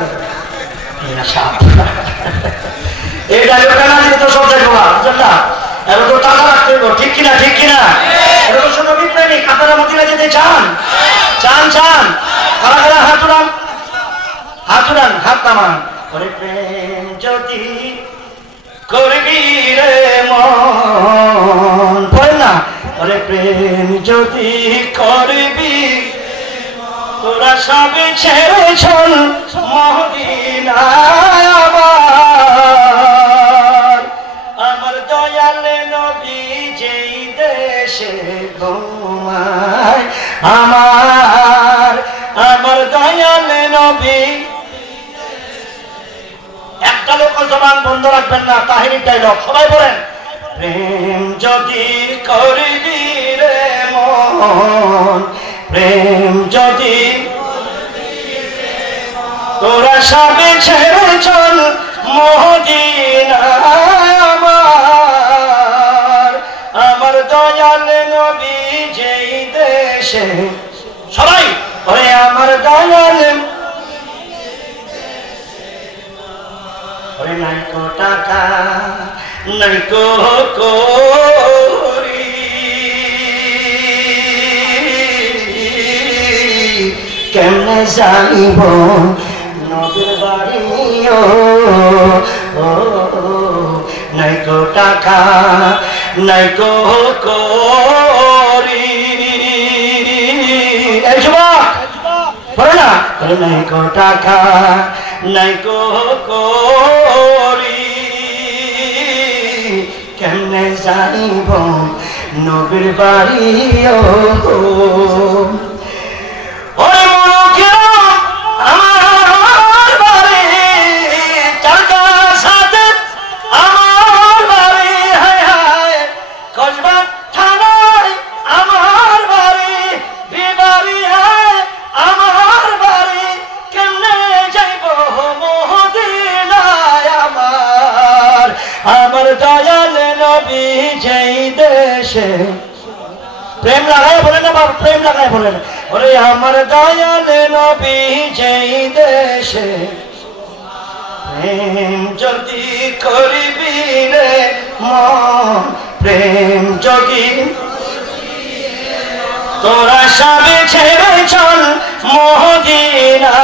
এই ডায়লগটা না দিলে তো সব দেখবো না বুঝলেন না এবার তো টাকা রাখতে হইব ঠিক কিনা ঠিক কিনা এটা তো শুধু বিপ্লবী আপনারা মদিনা যেতে চান চান চান কারা কারা হাত উড়ান হাত উড়ান হাত নামান ওরে প্রেম যদি করবি রে মন বলেন না ওরে প্রেম যদি করবি তোরা সব ছেড়ে চল মদিনায় আমার দয়াল নবী যেই দেশে ঘুমায় আমার দয়াল নবী একটা লোক জবান বন্ধ রাখবেন না কাহিনীর ডায়লগ সবাই বলেন প্রেম যদি করবি রে মন প্রেম যদি তোরা সবে ছেড়ে চল মদিনায় আমার দয়াল নবী যেই দেশে সবাই ওরে আমার দয়াল ওরে নাই কো টাকা নাই কো করি কেমনে যাইব নবীর বাড়ি নাই কো টাকা নাই কো করি এই যুবক বলো না নাই কো টাকা নাই কো করি কেমনে যাইব নবীর বাড়ি প্রেম লাগায় বলে না বাবা প্রেম লাগায় বলে না ওরে আমার দয়াল নবী যেই দেশে প্রেম যদি করবি রে মন প্রেম যদি তোরা সবে ছেড়ে চল মদিনা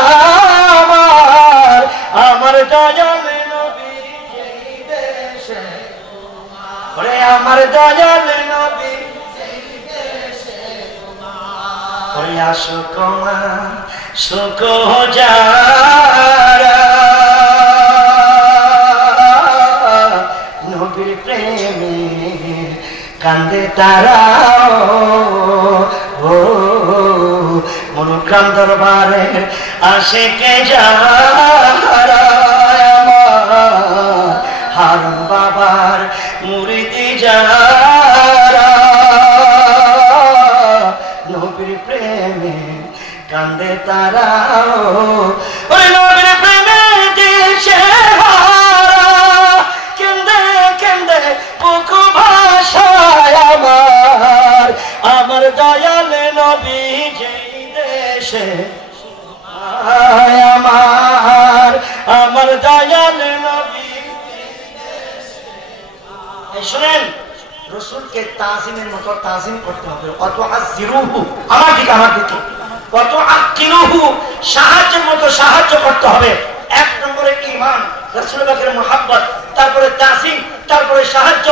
আমার দয়াল নবী যেই দেশে ওরে আমার দয়াল নবী সুকমা সুখ যারা নবীর প্রেমে কান্দে তারা ও মনোগ্রাম দরবারে আসে কে যারা হারুন বাবার মুরিদি যারা নবীর প্রেমে কান্দে তারা ওই নবীর প্রেমে দিশে হারা কেন্দে কেন্দে বুক ভাষায় আমার দয়াল নবী যেই দেশে আমার দয়াল নবী শুনেন রসুলকে তাজিমের মতো তাজিম করতে হবে অত আজিরুহু আমার দিকে অত আকিরুহু সাহায্যের মতো সাহায্য করতে হবে এক নম্বরে ঈমান রাসূল পাকের মুহাব্বত তারপরে তাজিম তারপরে সাহায্য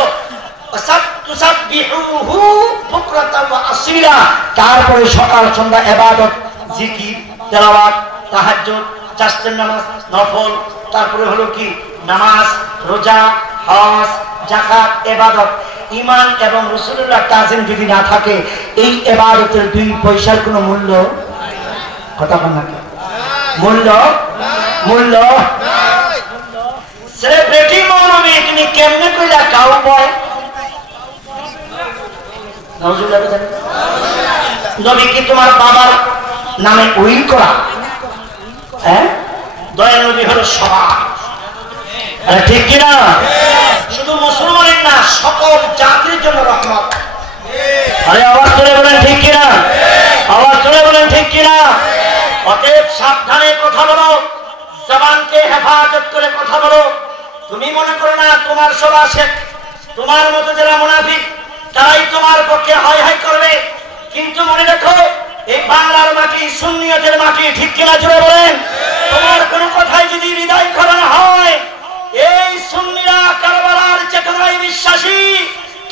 তুসাব্বিহুহু বুকরাতান ওয়া আসীলা তারপরে সকাল সন্ধ্যা ইবাদত জিকির তেলাওয়াত, তাহাজ্জুদ, চাষের নামাজ, নফল, তারপরে হলো কি নামাজ, রোজা, হজ, যাকাত, ইবাদত, ঈমান এবং রাসূলুল্লাহ তাজিম যদি না থাকে এই ইবাদতের 2 পয়সার কোনো মূল্য কথা বল না মূল্য সেলিব্রিটি মৌলবী তুমি কেমনে কইলা কাউবয় নবী কি তোমার বাবার নামে উইল করা? হ্যাঁ, দয়াল নবী হলো সবার, ঠিক কিনা? শুধু মুসলমানের না, সকল জাতির জন্য রহমত। আরে আওয়াজ করে বলেন ঠিক কিনা? আওয়াজ করে বলেন ঠিক কিনা? অতএব সাবধানে কথা বলো, জবানকে হেফাজত করে কথা বলো। তুমি মনে করো না তোমার সব আশেক, তোমার মতো যারা মুনাফিক তারাই তোমার পক্ষে হাই হাই করবে, কিন্তু মনে রাখো এই বাংলার মাটি সুন্নিয়তের মাটি, ঠিক কিনা জোরে বলেন? তোমার কোনো কথাই যদি হৃদয় খোলানো হয়, এই সুন্নিরা কারবালার চেতনায় বিশ্বাসী,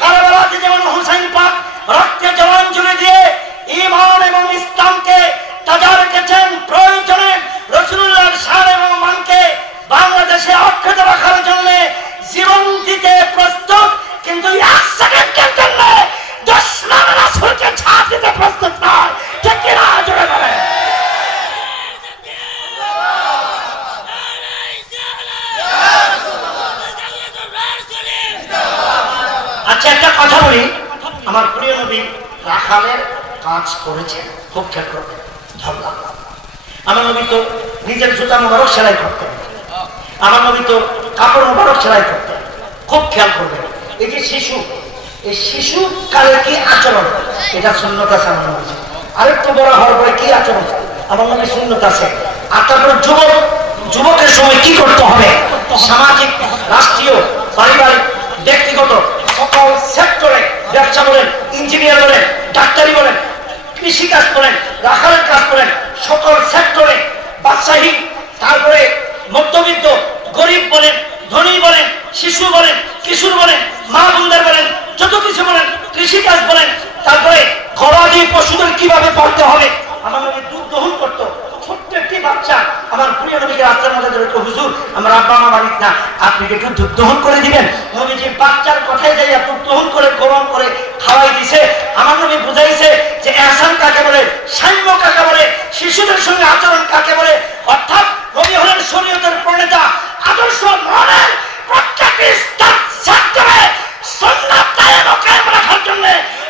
কারবালাতে যেমন হুসাইন পাক রক্তে জলাঞ্জলি দিয়ে ঈমান এবং ইসলামকে তাজা রেখেছেন, প্রয়োজনে রাসূলুল্লাহর শান এবং মানকে বাংলাদেশে অক্ষত রাখার জন্য জীবন দিতে প্রস্তুত, কিন্তু এক সেকেন্ডের জন্য দুশমন রাসূলকে ছাড় দিতে প্রস্তুত নয়, ঠিক কিনা জোরে বলেন? আচ্ছা, একটা কথা বলি, আমার প্রিয় নবী রাখালের কাজ করেছেন, খুব খেয়াল করবেন। ধরলাম আমার নবী তো নিজের জুতা মোবারক সেলাই করতেন, আমার নবী তো কাপড় মোবারক সেলাই করতেন, খুব খেয়াল করবেন। এই যে শিশু, এই শিশু কালে কি আচরণ, এটা সুন্নত আছে আমার নবী। আরেকটু বড় হওয়ার পরে কি আচরণ আমার নবী সুন্নত আছে। আর তারপরে যুবকের সময় কি করতে হবে, সামাজিক, রাষ্ট্রীয়, পারিবারিক, ব্যক্তিগত সকল সেক্টরে, ব্যবসা বলেন, ইঞ্জিনিয়ার বলেন, ডাক্তারি বলেন, কৃষিকাজ বলেন, রাখালের কাজ বলেন, সকল সেক্টরে বাদশাহী, তারপরে মধ্যবিত্ত, গরিব বলেন, ধনী বলেন, শিশু বলেন, কিশোর বলেন, মা বোনদের বলেন, যত কিছু বলেন, কৃষিকাজ বলেন, তারপরে গবাদি পশুদের কিভাবে পড়তে হবে। আমার নবী দুধ দহন করতো, ছোট্ট একটি বাচ্চা আমার প্রিয় নবীকে রাস্তার মধ্যে ধরে, হুজুর আমার আব্বা মা বাড়িতে না, আপনি একটু দুধ দহন করে দিবেন। নবীজি বাচ্চার কথায় যাইয়া দুধ দহন করে গরম করে খাওয়াই দিছে। আমার নবী বুঝাইছে যে ihsan কাকে বলে, সাম্য কাকে বলে, শিশুদের সঙ্গে আচরণ কাকে বলে। অর্থাৎ নবী হলেন শরীয়তের প্রণেতা, আদর্শ মডেল। প্রত্যেকটি সেক্টরে সুন্নাত কায়েম রাখার জন্য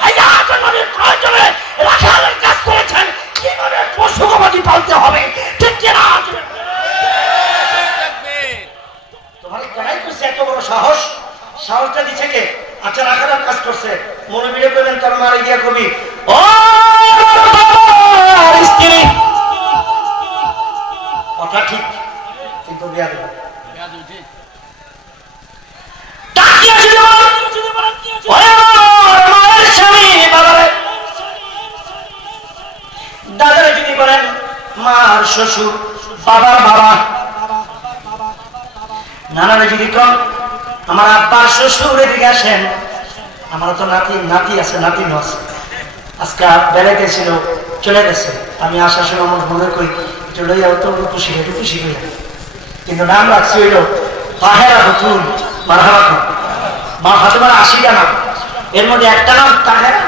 এই যে আদর্শ নবীর প্রয়োজনে রাখালের কাজ করেছেন, কিভাবে পশু গবাদি পালতে হবে, ঠিক কিনা? তোমার কেনাই করছে এত বড় সাহস, সাহসটা দিচ্ছে কে? আচ্ছা, রাখালের কাজ করছে, মনে বিয়ে করবেন তোর মারে গিয়া কবি ও স্ত্রী, কথা ঠিক, কিন্তু বিয়া দেবে দাদারা যদি বলেন মার শ্বশুর, বাবার বাবা, নানারা যদি কন আমার আব্বার শ্বশুর, এদিকে আসেন, আমার তো নাতি আছে, নাতিনও আছে। আজকে বেড়াইতে ছিল, চলে গেছে, আমি আসার সময় আমার মনে করি চলে যাও তো, খুশি হয়ে খুশি হয়ে, কিন্তু নাম রাখছি হইল তাহেরা বতুল। মারহাবা, মা ফাতেমার 80টা নাম, এর মধ্যে একটা নাম তাহেরা।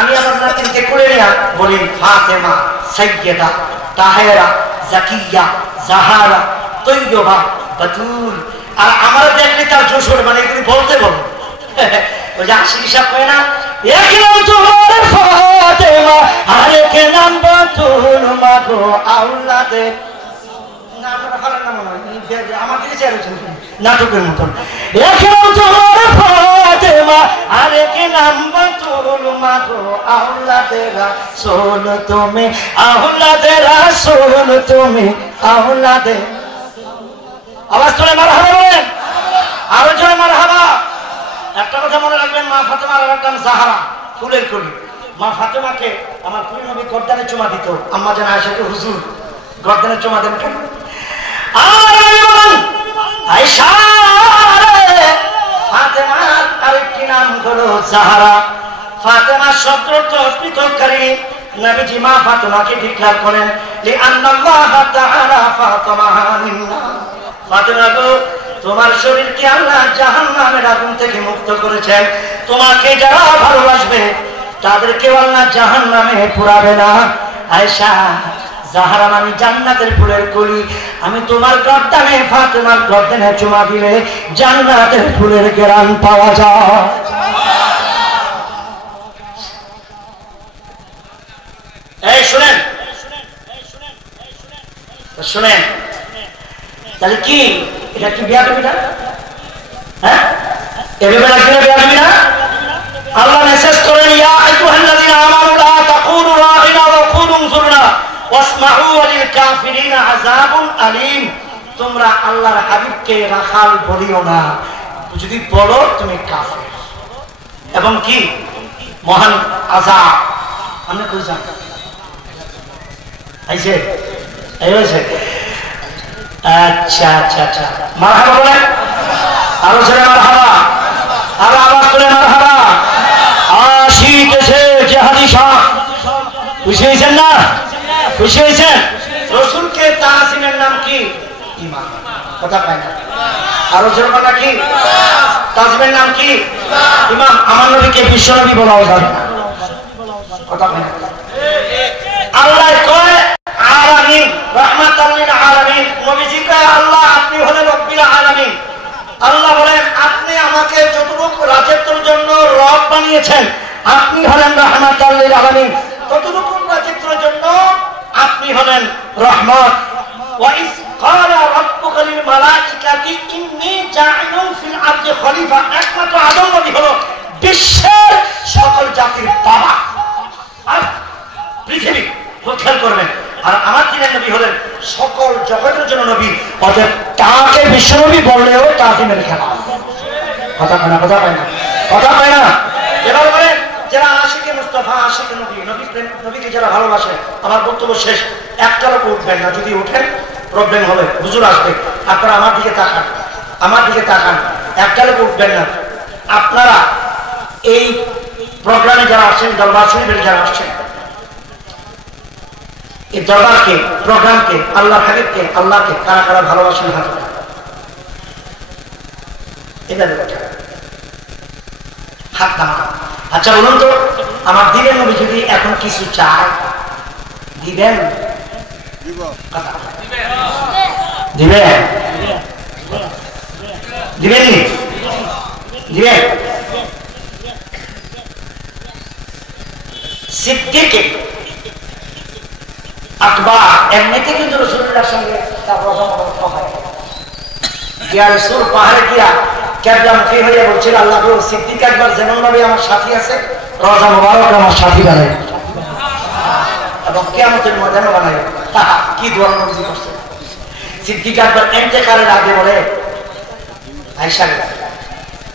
আমি আমার নাতিনকে করে নিয়ে বলি ফাতেমা, সাইয়্যেদা, তাহেরা, জাকিয়া, জাহারা, তৈয়বা, বতুল। আর আমার দেখলে তার জোশর, মানে এগুলি বলতে বলো, ওই যে 80 হিসাব করে না, এক নাম তোমার ফাতেমা, আরেক নাম বতুল, মাগো আওলাদের নাটকের মতন। এক নাম তোমার ফাতেমা, আরেক নাম বতুল, মাগো আওলাদেরা সোল তুমি, আওলাদেরা সোল তুমি, আওলাদে। আওয়াজ তোলে মারহাবা বলেন, আরো জোরে মারহাবা। একটা কথা মনে রাখবেন, মা ফাতেমার নাম জাহারা, ফুলের কলি। মা ফাতেমাকে আমার প্রিয় নবী গর্দানে চুমা দিত। আম্মা জান আয়েশাকে হুজুর গর্দানে চুমা দেন কেন? ফাতেমার আরেকটি নাম হলো জাহারা। ফাতেমা শব্দটি পৃথককারী। নবীজি মা ফাতেমাকে ডিক্লেয়ার করেন, লিআন্না আল্লাহ তাআলা ফাতামাহা মিন্না। ফাতেমা গো, তোমার শরীরকে আল্লাহ জাহান্নামের আগুন থেকে মুক্ত করেছেন। তোমাকে যারা ভালোবাসবে তাদেরকে আল্লাহ জাহান্নামে পোড়াবে না। আয়েশা, যাহারা মানে জান্নাতের ফুলের কলি, আমি তোমার গর্দানে ফাতেমার গর্দানে চুমা দিলে জান্নাতের ফুলের ঘ্রাণ পাওয়া যায়। এই শুনেন শুনেন, তাহলে কি এটা কি বিয়া করবি না? হ্যাঁ, এভাবে রাখবি না, বিয়া করবি না? আল্লাহ মেসেজ করেন, ইয়া আইয়ুহাল্লাযীনা আমানু লা তাকুলু রাঈনা ওয়া কুলু উনজুরনা ওয়াসমাউ লিল কাফিরিনা আযাবুন আলীম। তোমরা আল্লাহর হাবিবকে রাখাল বলিও না, যদি বলো তুমি কাফের, এবং কি মহান আযাব। আমরা কই যাব? আইছে এই হইছে। আচ্ছা আচ্ছা আচ্ছা, মারহাবা বলেন, আরো জোরে মারহাবা, আরো আওয়াজ করে মারহাবা। আসিতেছে জিহাদি শাহ, খুশি হয়েছেন না? খুশি হয়েছেন? রসুলকে তাজিমের নাম কি? ঈমান। কথা পায় না, আরো জোরে বলা কি? তাজিমের নাম কি? ঈমান। আমার নবীকে বিশ্বনবী বলাও যাবে না, কথা পায় না। আল্লাহ কয় আলামিন, রাহমাতাল লিল আলামিন। নবীজি কয় আল্লাহ আপনি হলেন রব্বিল আলামিন। আল্লাহ বলেন আপনি আমাকে যতটুকু রাজত্বের জন্য রব বানিয়েছেন, আপনি হলেন রাহমাতাল লিল আলামিন। ততটুকু রাজত্বের জন্য আপনি হলেন রহমত। ওয়া ইস ক্বালা রাব্বুকা লিল মালাইকাতি ইন্নী জাইলুন ফিল আরদি খলিফা। একমাত্র আদম নবী হলো বিশ্বের সকল জাতির বাবা আর পৃথিবী। খেয়াল করবেন, আর আমার দিনের নবী হলেন সকল জগতের জন্য নবী। অতএব তাকে বিশ্বনবী বললেও তাজিমের খেলা। কথা পায় না, কথা পায় না, কথা পায় না। এবার বলেন যারা আশিকে মুস্তাফা, আশিকে নবী, নবীকে যারা ভালোবাসে, আমার বক্তব্য শেষ। একটা লোক উঠবেন না, যদি উঠেন প্রবলেম হবে, হুজুর আসবে। আপনারা আমার দিকে তাকান, আমার দিকে তাকান, একটা লোক উঠবেন না। আপনারা এই প্রোগ্রামে যারা আসছেন, দরবার শরীফের যারা আসছেন, এই দরবারকে, প্রোগ্রামকে, আল্লাহ হাবিবকে, আল্লাহকে কারা কারা ভালোবাসেন হাত উঠান। এটা হাত নামান। আচ্ছা বলুন তো, আমার দিনের নবী যদি এখন কিছু চায় দিবেন? দিবেন? দিবেন? দিবেন? সিদ্দিক আকবার এমনিতে কিন্তু রাসূলুল্লাহর সঙ্গে তার রজমত হয়। ইয়া রাসূল পাহাড়ে গিয়া কেবলামুখী হয়ে বলছিল, আল্লাহ গো, সিদ্দিক আকবর যেমন ভাবে আমার সাথী আছে, রওজা মুবারক আমার সাথী বানাই এবং কিয়ামতের ময়দানে বানাই। কি দোয়া নবীজি করছে। সিদ্দিক আকবর ইন্তেকালের আগে বলে, আয়েশা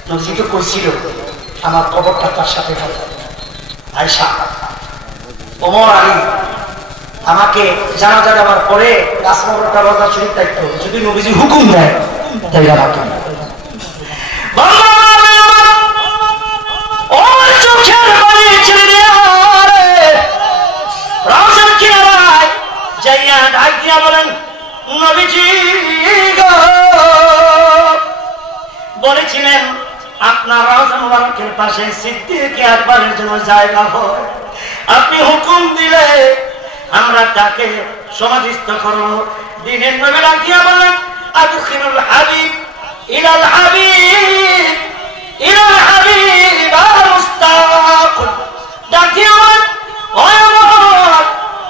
নবীজি তো কইছিল আমার কবরটা তার সাথে হবে। আয়েশা, ওমর আলী আমাকে জানাজা দেওয়ার পরে রাসমানটা রওজা শরীফ দায়িত্ব, যদি নবীজি হুকুম দেয় তাহলে আমাকে বলেছিলেন আপনার রওজা মুবারকের পাশে সিদ্দিক আকবরের জন্য জায়গা হয়, আপনি হুকুম দিলে আমরা তাকে সমাধিস্থ করব। দিনের নবী ডাকিয়া বলেন, আদখিলুল হাবিব ইলাল হাবিব ইলাল হাবিব আর মুস্তাক। ডাকিয়া বলেন, ওই ওমর,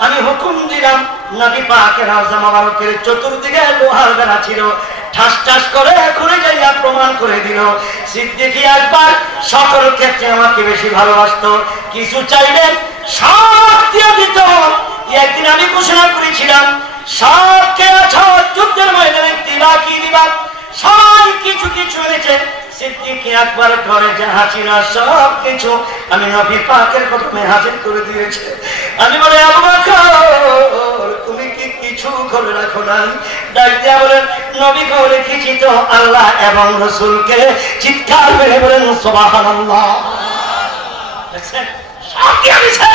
আমি হুকুম দিলাম। নবী পাকের রওজা মুবারকের চতুর্দিকে লোহার বেড়া ছিল, ঠাস ঠাস করে খুলে যাইয়া প্রমাণ করে দিল সিদ্দিক আকবর সকল ক্ষেত্রে আমাকে বেশি ভালোবাসতো। কিছু চাইলেন সব দিয়ে দিত। একদিন আমি ঘোষণা করেছিলাম, সবকে আছো যুদ্ধের ময়দানে দিবা কি দিবা, সবাই কিছু কিছু এনেছে। সিদ্দিক আকবর ঘরে যাহা ছিল সব কিছু আমি নবী পাকের কদমে হাজির করে দিয়েছে। আমি বলে, আবু বকর তুমি কি কিছু করে রাখো নাই? ডাক দিয়া বলেন, নবী কেও রেখেছি তো, আল্লাহ এবং রসুলকে। চিৎকার মেরে বলেন সুবহানাল্লাহ। দেখছেন সব কি আনিছে।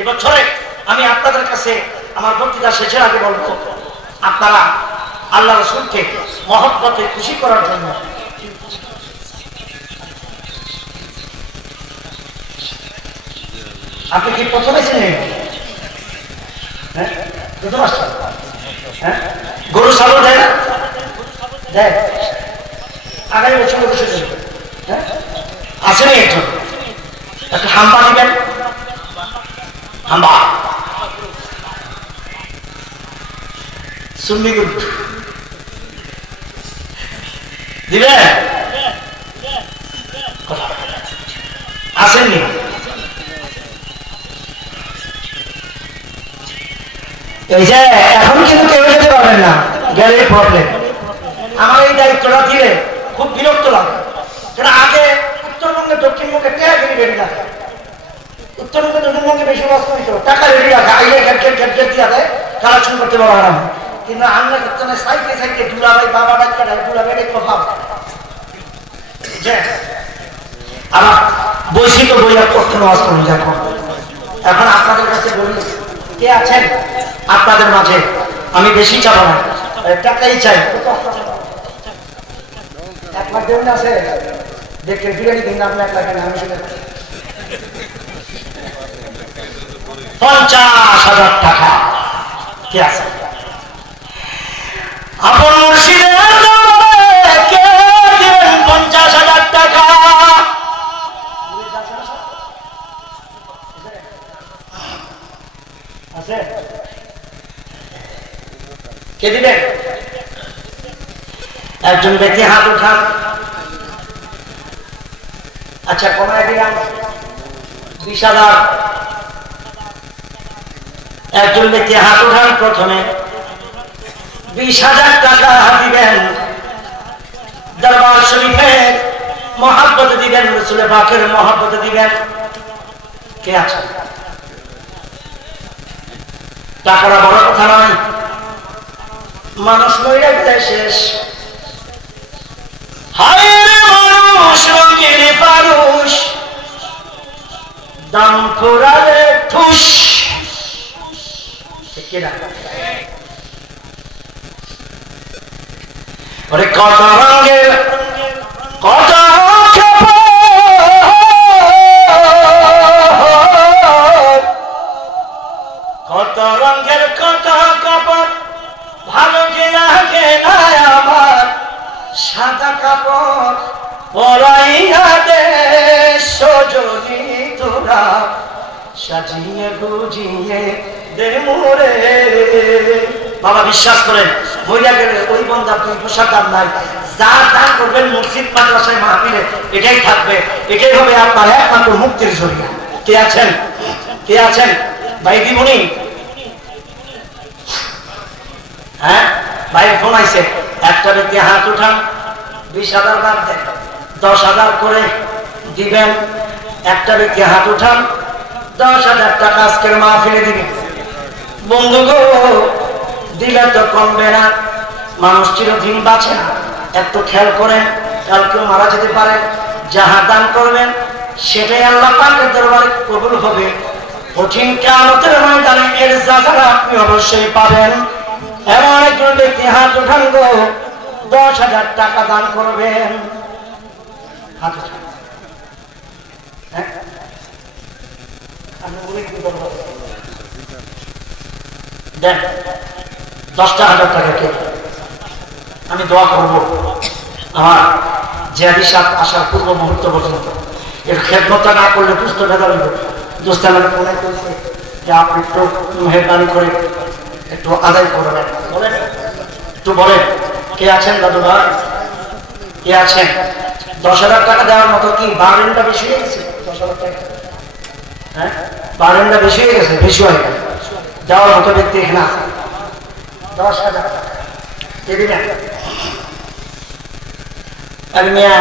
এবছরে আমি আপনাদের কাছে আমার বক্তৃতা শেষের আগে বলবো, আপনারা আল্লাহ রাসূলকে মহব্বতে খুশি করার জন্য আপনি কি প্রথমে ছিলেন? হ্যাঁ, গরু ছাগল দেয় না? দেয়। আগামী বছর বসে আছে না একজন একটা হাম্বা দিবেন, হাম্বা সুন্নি গরু দিবেন, আসেননি? এই যে এখন কিন্তু কেউ যেতে পারবেন না, গেলে প্রবলেম। আমার এই দায়িত্বটা দিলে খুব বিরক্ত লাগে, কারণ আগে উত্তরবঙ্গে দক্ষিণবঙ্গে টাকা রেডি রাখে, উত্তরবঙ্গে দক্ষিণবঙ্গে বেশি বাস করিত টাকা রেডি রাখে, আইলে ঘ্যাট দিয়া দেয়, কালেকশন করতে পারো আরাম। কিন্তু আমরা করতে না সাইকে সাইকে দুলা ভাই বাবা ডাক্তার দুলা ভাই দেখো ভাব আমার বৈশিক বইয়া করতে নামাজ করুন। দেখো এখন আপনাদের কাছে বলি, কে আছেন আপনাদের মাঝে? আমি বেশি চাবো না, টাকাই চাই। 1 লাখ দেবেন আছে দেখে বিরিয়ানি দিন, আপনি 1 লাখ আমি শুনে 50,000 টাকা কে আছে? আপন মুর্শিদের দরবারে কে দিবেন 50,000 টাকা? আছে কে দিবেন? একজন ব্যক্তি হাত উঠান। আচ্ছা, কমায় দিলাম 20,000। একজন ব্যক্তি হাত উঠান প্রথমে, 20,000 টাকা দিবেন। দরবার শরীফের মহব্বতে দিবেন, রাসূল পাকের মহব্বতে দিবেন। কে আছে? টাকাটা বড় কথা নয়, মানুষ মহিলা শেষ। হায় মানুষ রঙের ফারুস, দাম ফুরালে ঠুস। ওরে কত রঙের কত কত রঙের কত কাপড়, ভালো যে লাগে না আমার সাদা কাপড় পরাইয়া দে সজনী তোরা, সাজিয়ে বুঝিয়ে দে মোরে। বাবা বিশ্বাস করেন, মরিয়া গেলে ওই বন্ধা 2 পয়সা দাম নাই, যা দান করবেন মসজিদ মাদ্রাসায় মাহফিলে এটাই থাকবে, এটাই হবে আপনার একমাত্র মুক্তির জরিয়া। কে আছেন? কে আছেন ভাই? দিবনি? হ্যাঁ ভাই, ফোন আইছে। একটা ব্যক্তি হাত উঠান, 20,000 বাদ দেন, 10,000 করে দিবেন। একটা ব্যক্তি হাত উঠান, 10,000 টাকা আজকের মাহফিলে দিবেন। বন্ধু গো, দিলে তো কমবে না, মানুষ চিরদিন বাঁচে না, একটু খেয়াল করেন, কালকেও মারা যেতে পারে। যাহা দান করবেন সেটাই আল্লাহ পাকের দরবারে কবুল হবে। কঠিন কিয়ামতের ময়দানে এর যাচাই আপনি অবশ্যই পাবেন। এমন একজন ব্যক্তি হাত উঠান গো, 10,000 টাকা দান করবেন। হাত উঠান। হ্যাঁ, দেন 10,000 টাকা কে? আমি দোয়া করবো আমার জিয়াদি সাহেব আসার পূর্ব মুহূর্ত পর্যন্ত এর খেদমতটা না করলে বুঝতে ভেদাল দোস্ত আমার মনে করছে যে আপনি একটু মেহরবানি করে একটু আদায় করবেন। বলেন, একটু বলেন, কে আছেন দাদু ভাই? কে আছেন? 10,000 টাকা দেওয়ার মতো কি বারেনটা বেশি হয়ে গেছে? 10,000 টাকা, হ্যাঁ বারেনটা বেশি হয়ে গেছে, বেশি হয়ে গেছে দেওয়ার মতো ব্যক্তি এখানে আছে। 10,000 টাকা কে দিবেন? আর মিয়া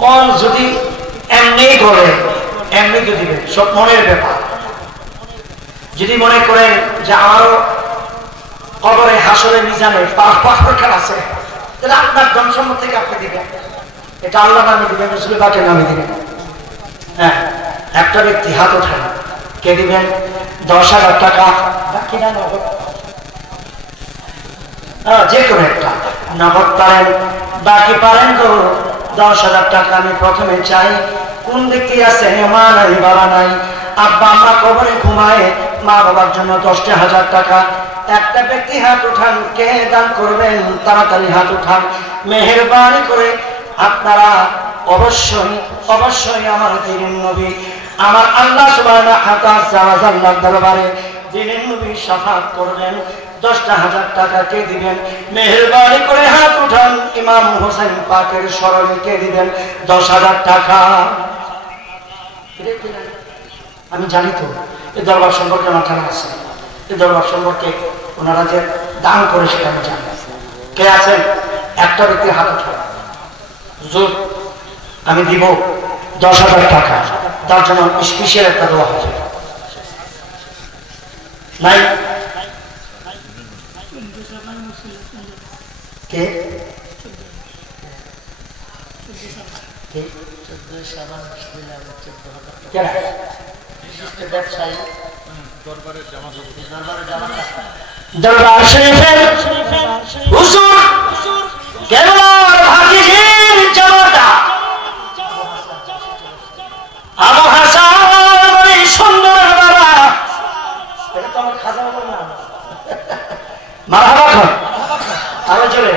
মন যদি এমনি করে এমনি তো দিবেন, সব মনের ব্যাপার। যদি মনে করেন যে আমারও কবরে হাসরে মিজানে পাখর আছে, তাহলে আপনার ধন সম্পদ থেকে আপনি দিবেন, এটা আল্লাহ নামে দিবেন, রাসূল পাকের নামে দিবেন। হ্যাঁ, একটা ব্যক্তি হাত ওঠান, কে দিবেন? 10,000 টাকা। বাকি না নগদ? যে কোনো একটা নগদ পারেন, বাকি পারেন তো 10,000 টাকা। আমি প্রথমে চাই কোন ব্যক্তি আছে মা নাই বাবা নাই, আব্বা আম্মা কবরে ঘুমায়, মা বাবার জন্য 10,000 টাকা। একটা ব্যক্তি হাত উঠান, কে দান করবেন? তাড়াতাড়ি হাত উঠান, মেহেরবানি করে। আপনারা অবশ্যই অবশ্যই আমার দ্বীনের নবী, আমার আল্লাহ সুবহানাহু ওয়া তাআলার দরবারে দ্বীনের নবী শাফাআত করবেন। 10,000 টাকা কে দিবেন? মেহেরবানি করে হাত উঠান, ইমাম হোসেন পাকের স্মরণে কে দিবেন? 10,000 টাকা। আমি জানি তো এই দরবার সম্পর্কে আমার জানা আছে, এই দরবার সম্পর্কে ওনারা যে দান করে সেটা আমি জানি। কে আছেন? একটা ব্যক্তি হাত উঠান, হুজুর আমি দিব 10,000 টাকা, তার জন্য স্পেশাল একটা দোয়া হয়েছে। নাই? কে? দরবার শরীফের হুজুর কেবলার ভাতিজির জামাতা আবু হাসান বড়ই সুন্দর বাবা। এটা তো আমার খাজা বল না, মারহাবা খান আরো জোরে।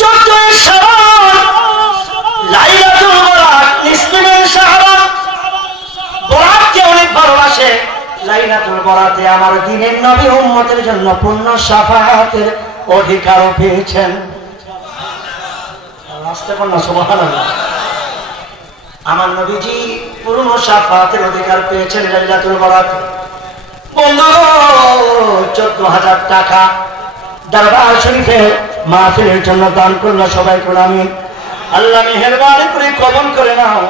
14 শাবান লাইলাতুল বরাত, নিসফে শাবান। বরাতকে অনেক ভালোবাসে। লাইলাতুল বরাতে আমার দ্বীনের নবী উম্মতের জন্য পূর্ণ শাফাআতের অধিকার পেয়েছেন। আসতে বলনা সুবহানাল্লাহ। আমার নবীজি পূর্ণ শাফাআতের অধিকার পেয়েছেন লাইলাতুল বরাতে। বন্ধু 14,000 টাকা দরবার শরীফে মাহফিলের জন্য দান করলো। সবাই করে আমিন। আল্লাহ মেহেরবানি করে কবুল করে নাও।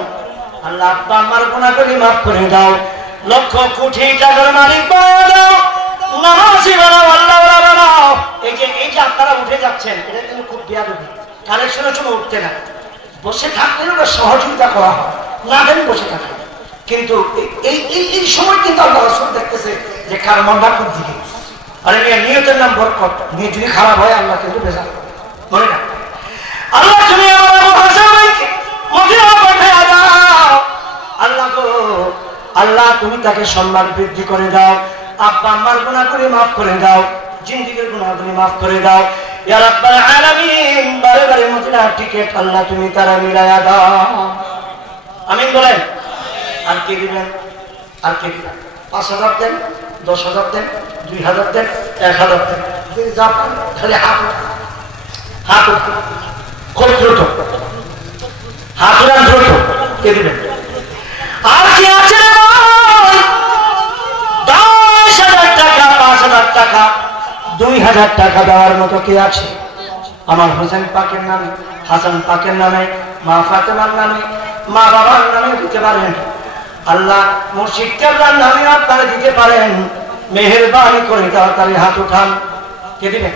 আল্লাহ আব্বা আম্মার গুনাহগুলি মাফ করে দাও। লক্ষ কোটি টাকার মালিক বানাও, নামাজি বানাও, আল্লাহ বানাও। এই যে আপনারা উঠে যাচ্ছেন, এটা কিন্তু খুব বেয়াদবি। কালেকশনের জন্য উঠতে না, বসে থাকলেন ওরা সহযোগিতা করা হয়, না দেন বসে থাকেন। কিন্তু এই সময় কিন্তু আল্লাহ রাসূল দেখতেছে যে কার মনটা কোন দিকে। আরে নিয়তের নাম বরকত, নিয়ত যদি খারাপ হয় আল্লাহ কিন্তু বেজার করে। মনে না আল্লাহ তুমি আমার আবু হাসান ভাইকে মদিনা পাঠিয়ে দাও। আল্লাহ গো আল্লাহ তুমি তাকে সম্মান বৃদ্ধি করে দাও। আব্বা আম্মার গুনাহগুলি মাফ করে দাও, জিন্দেগীর গুনাহগুলি মাফ করে দাও। ইয়া রাব্বাল আলামিন বারে বারে মদিনার টিকেট আল্লাহ তুমি তারা মিলায়া দাও। আমিন বলেন। আর কে দিবেন? আর কে দিবেন? 5,000 দেন, 10,000 দেন, 2,000 দেন, 1,000 দেন। যা পান খালি হাত হাত খুব দ্রুত হাত উড়ান দ্রুত। কে দিবেন? আর কি আছে? 10,000 টাকা, 5,000 টাকা, 2,000 টাকা দেওয়ার মতো কে আছে? আমার হোসেন পাকের নামে, হাসান পাকের নামে, মা ফাতেমার নামে, মা বাবার নামে দিতে পারেন। আল্লাহ মুর্শিদ কেবলার নামে আপনারা দিতে পারেন। মেহেরবানি করে তাড়াতাড়ি হাত উঠান। কে দিবেন?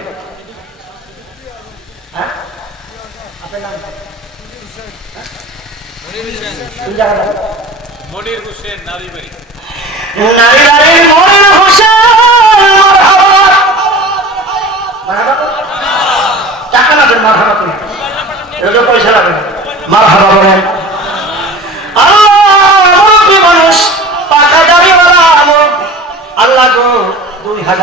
হ্যাঁ মনির হোসেন নারীবাড়ি। নারীবাড়ির মনির হোসেন টাকা না দেন মারহাবা করে, এটা পয়সা লাগবে না। মারহাবা বলেন। আল্লাহ মানুষ পাকা দাড়িওয়ালা আল্লাহ গো 2,000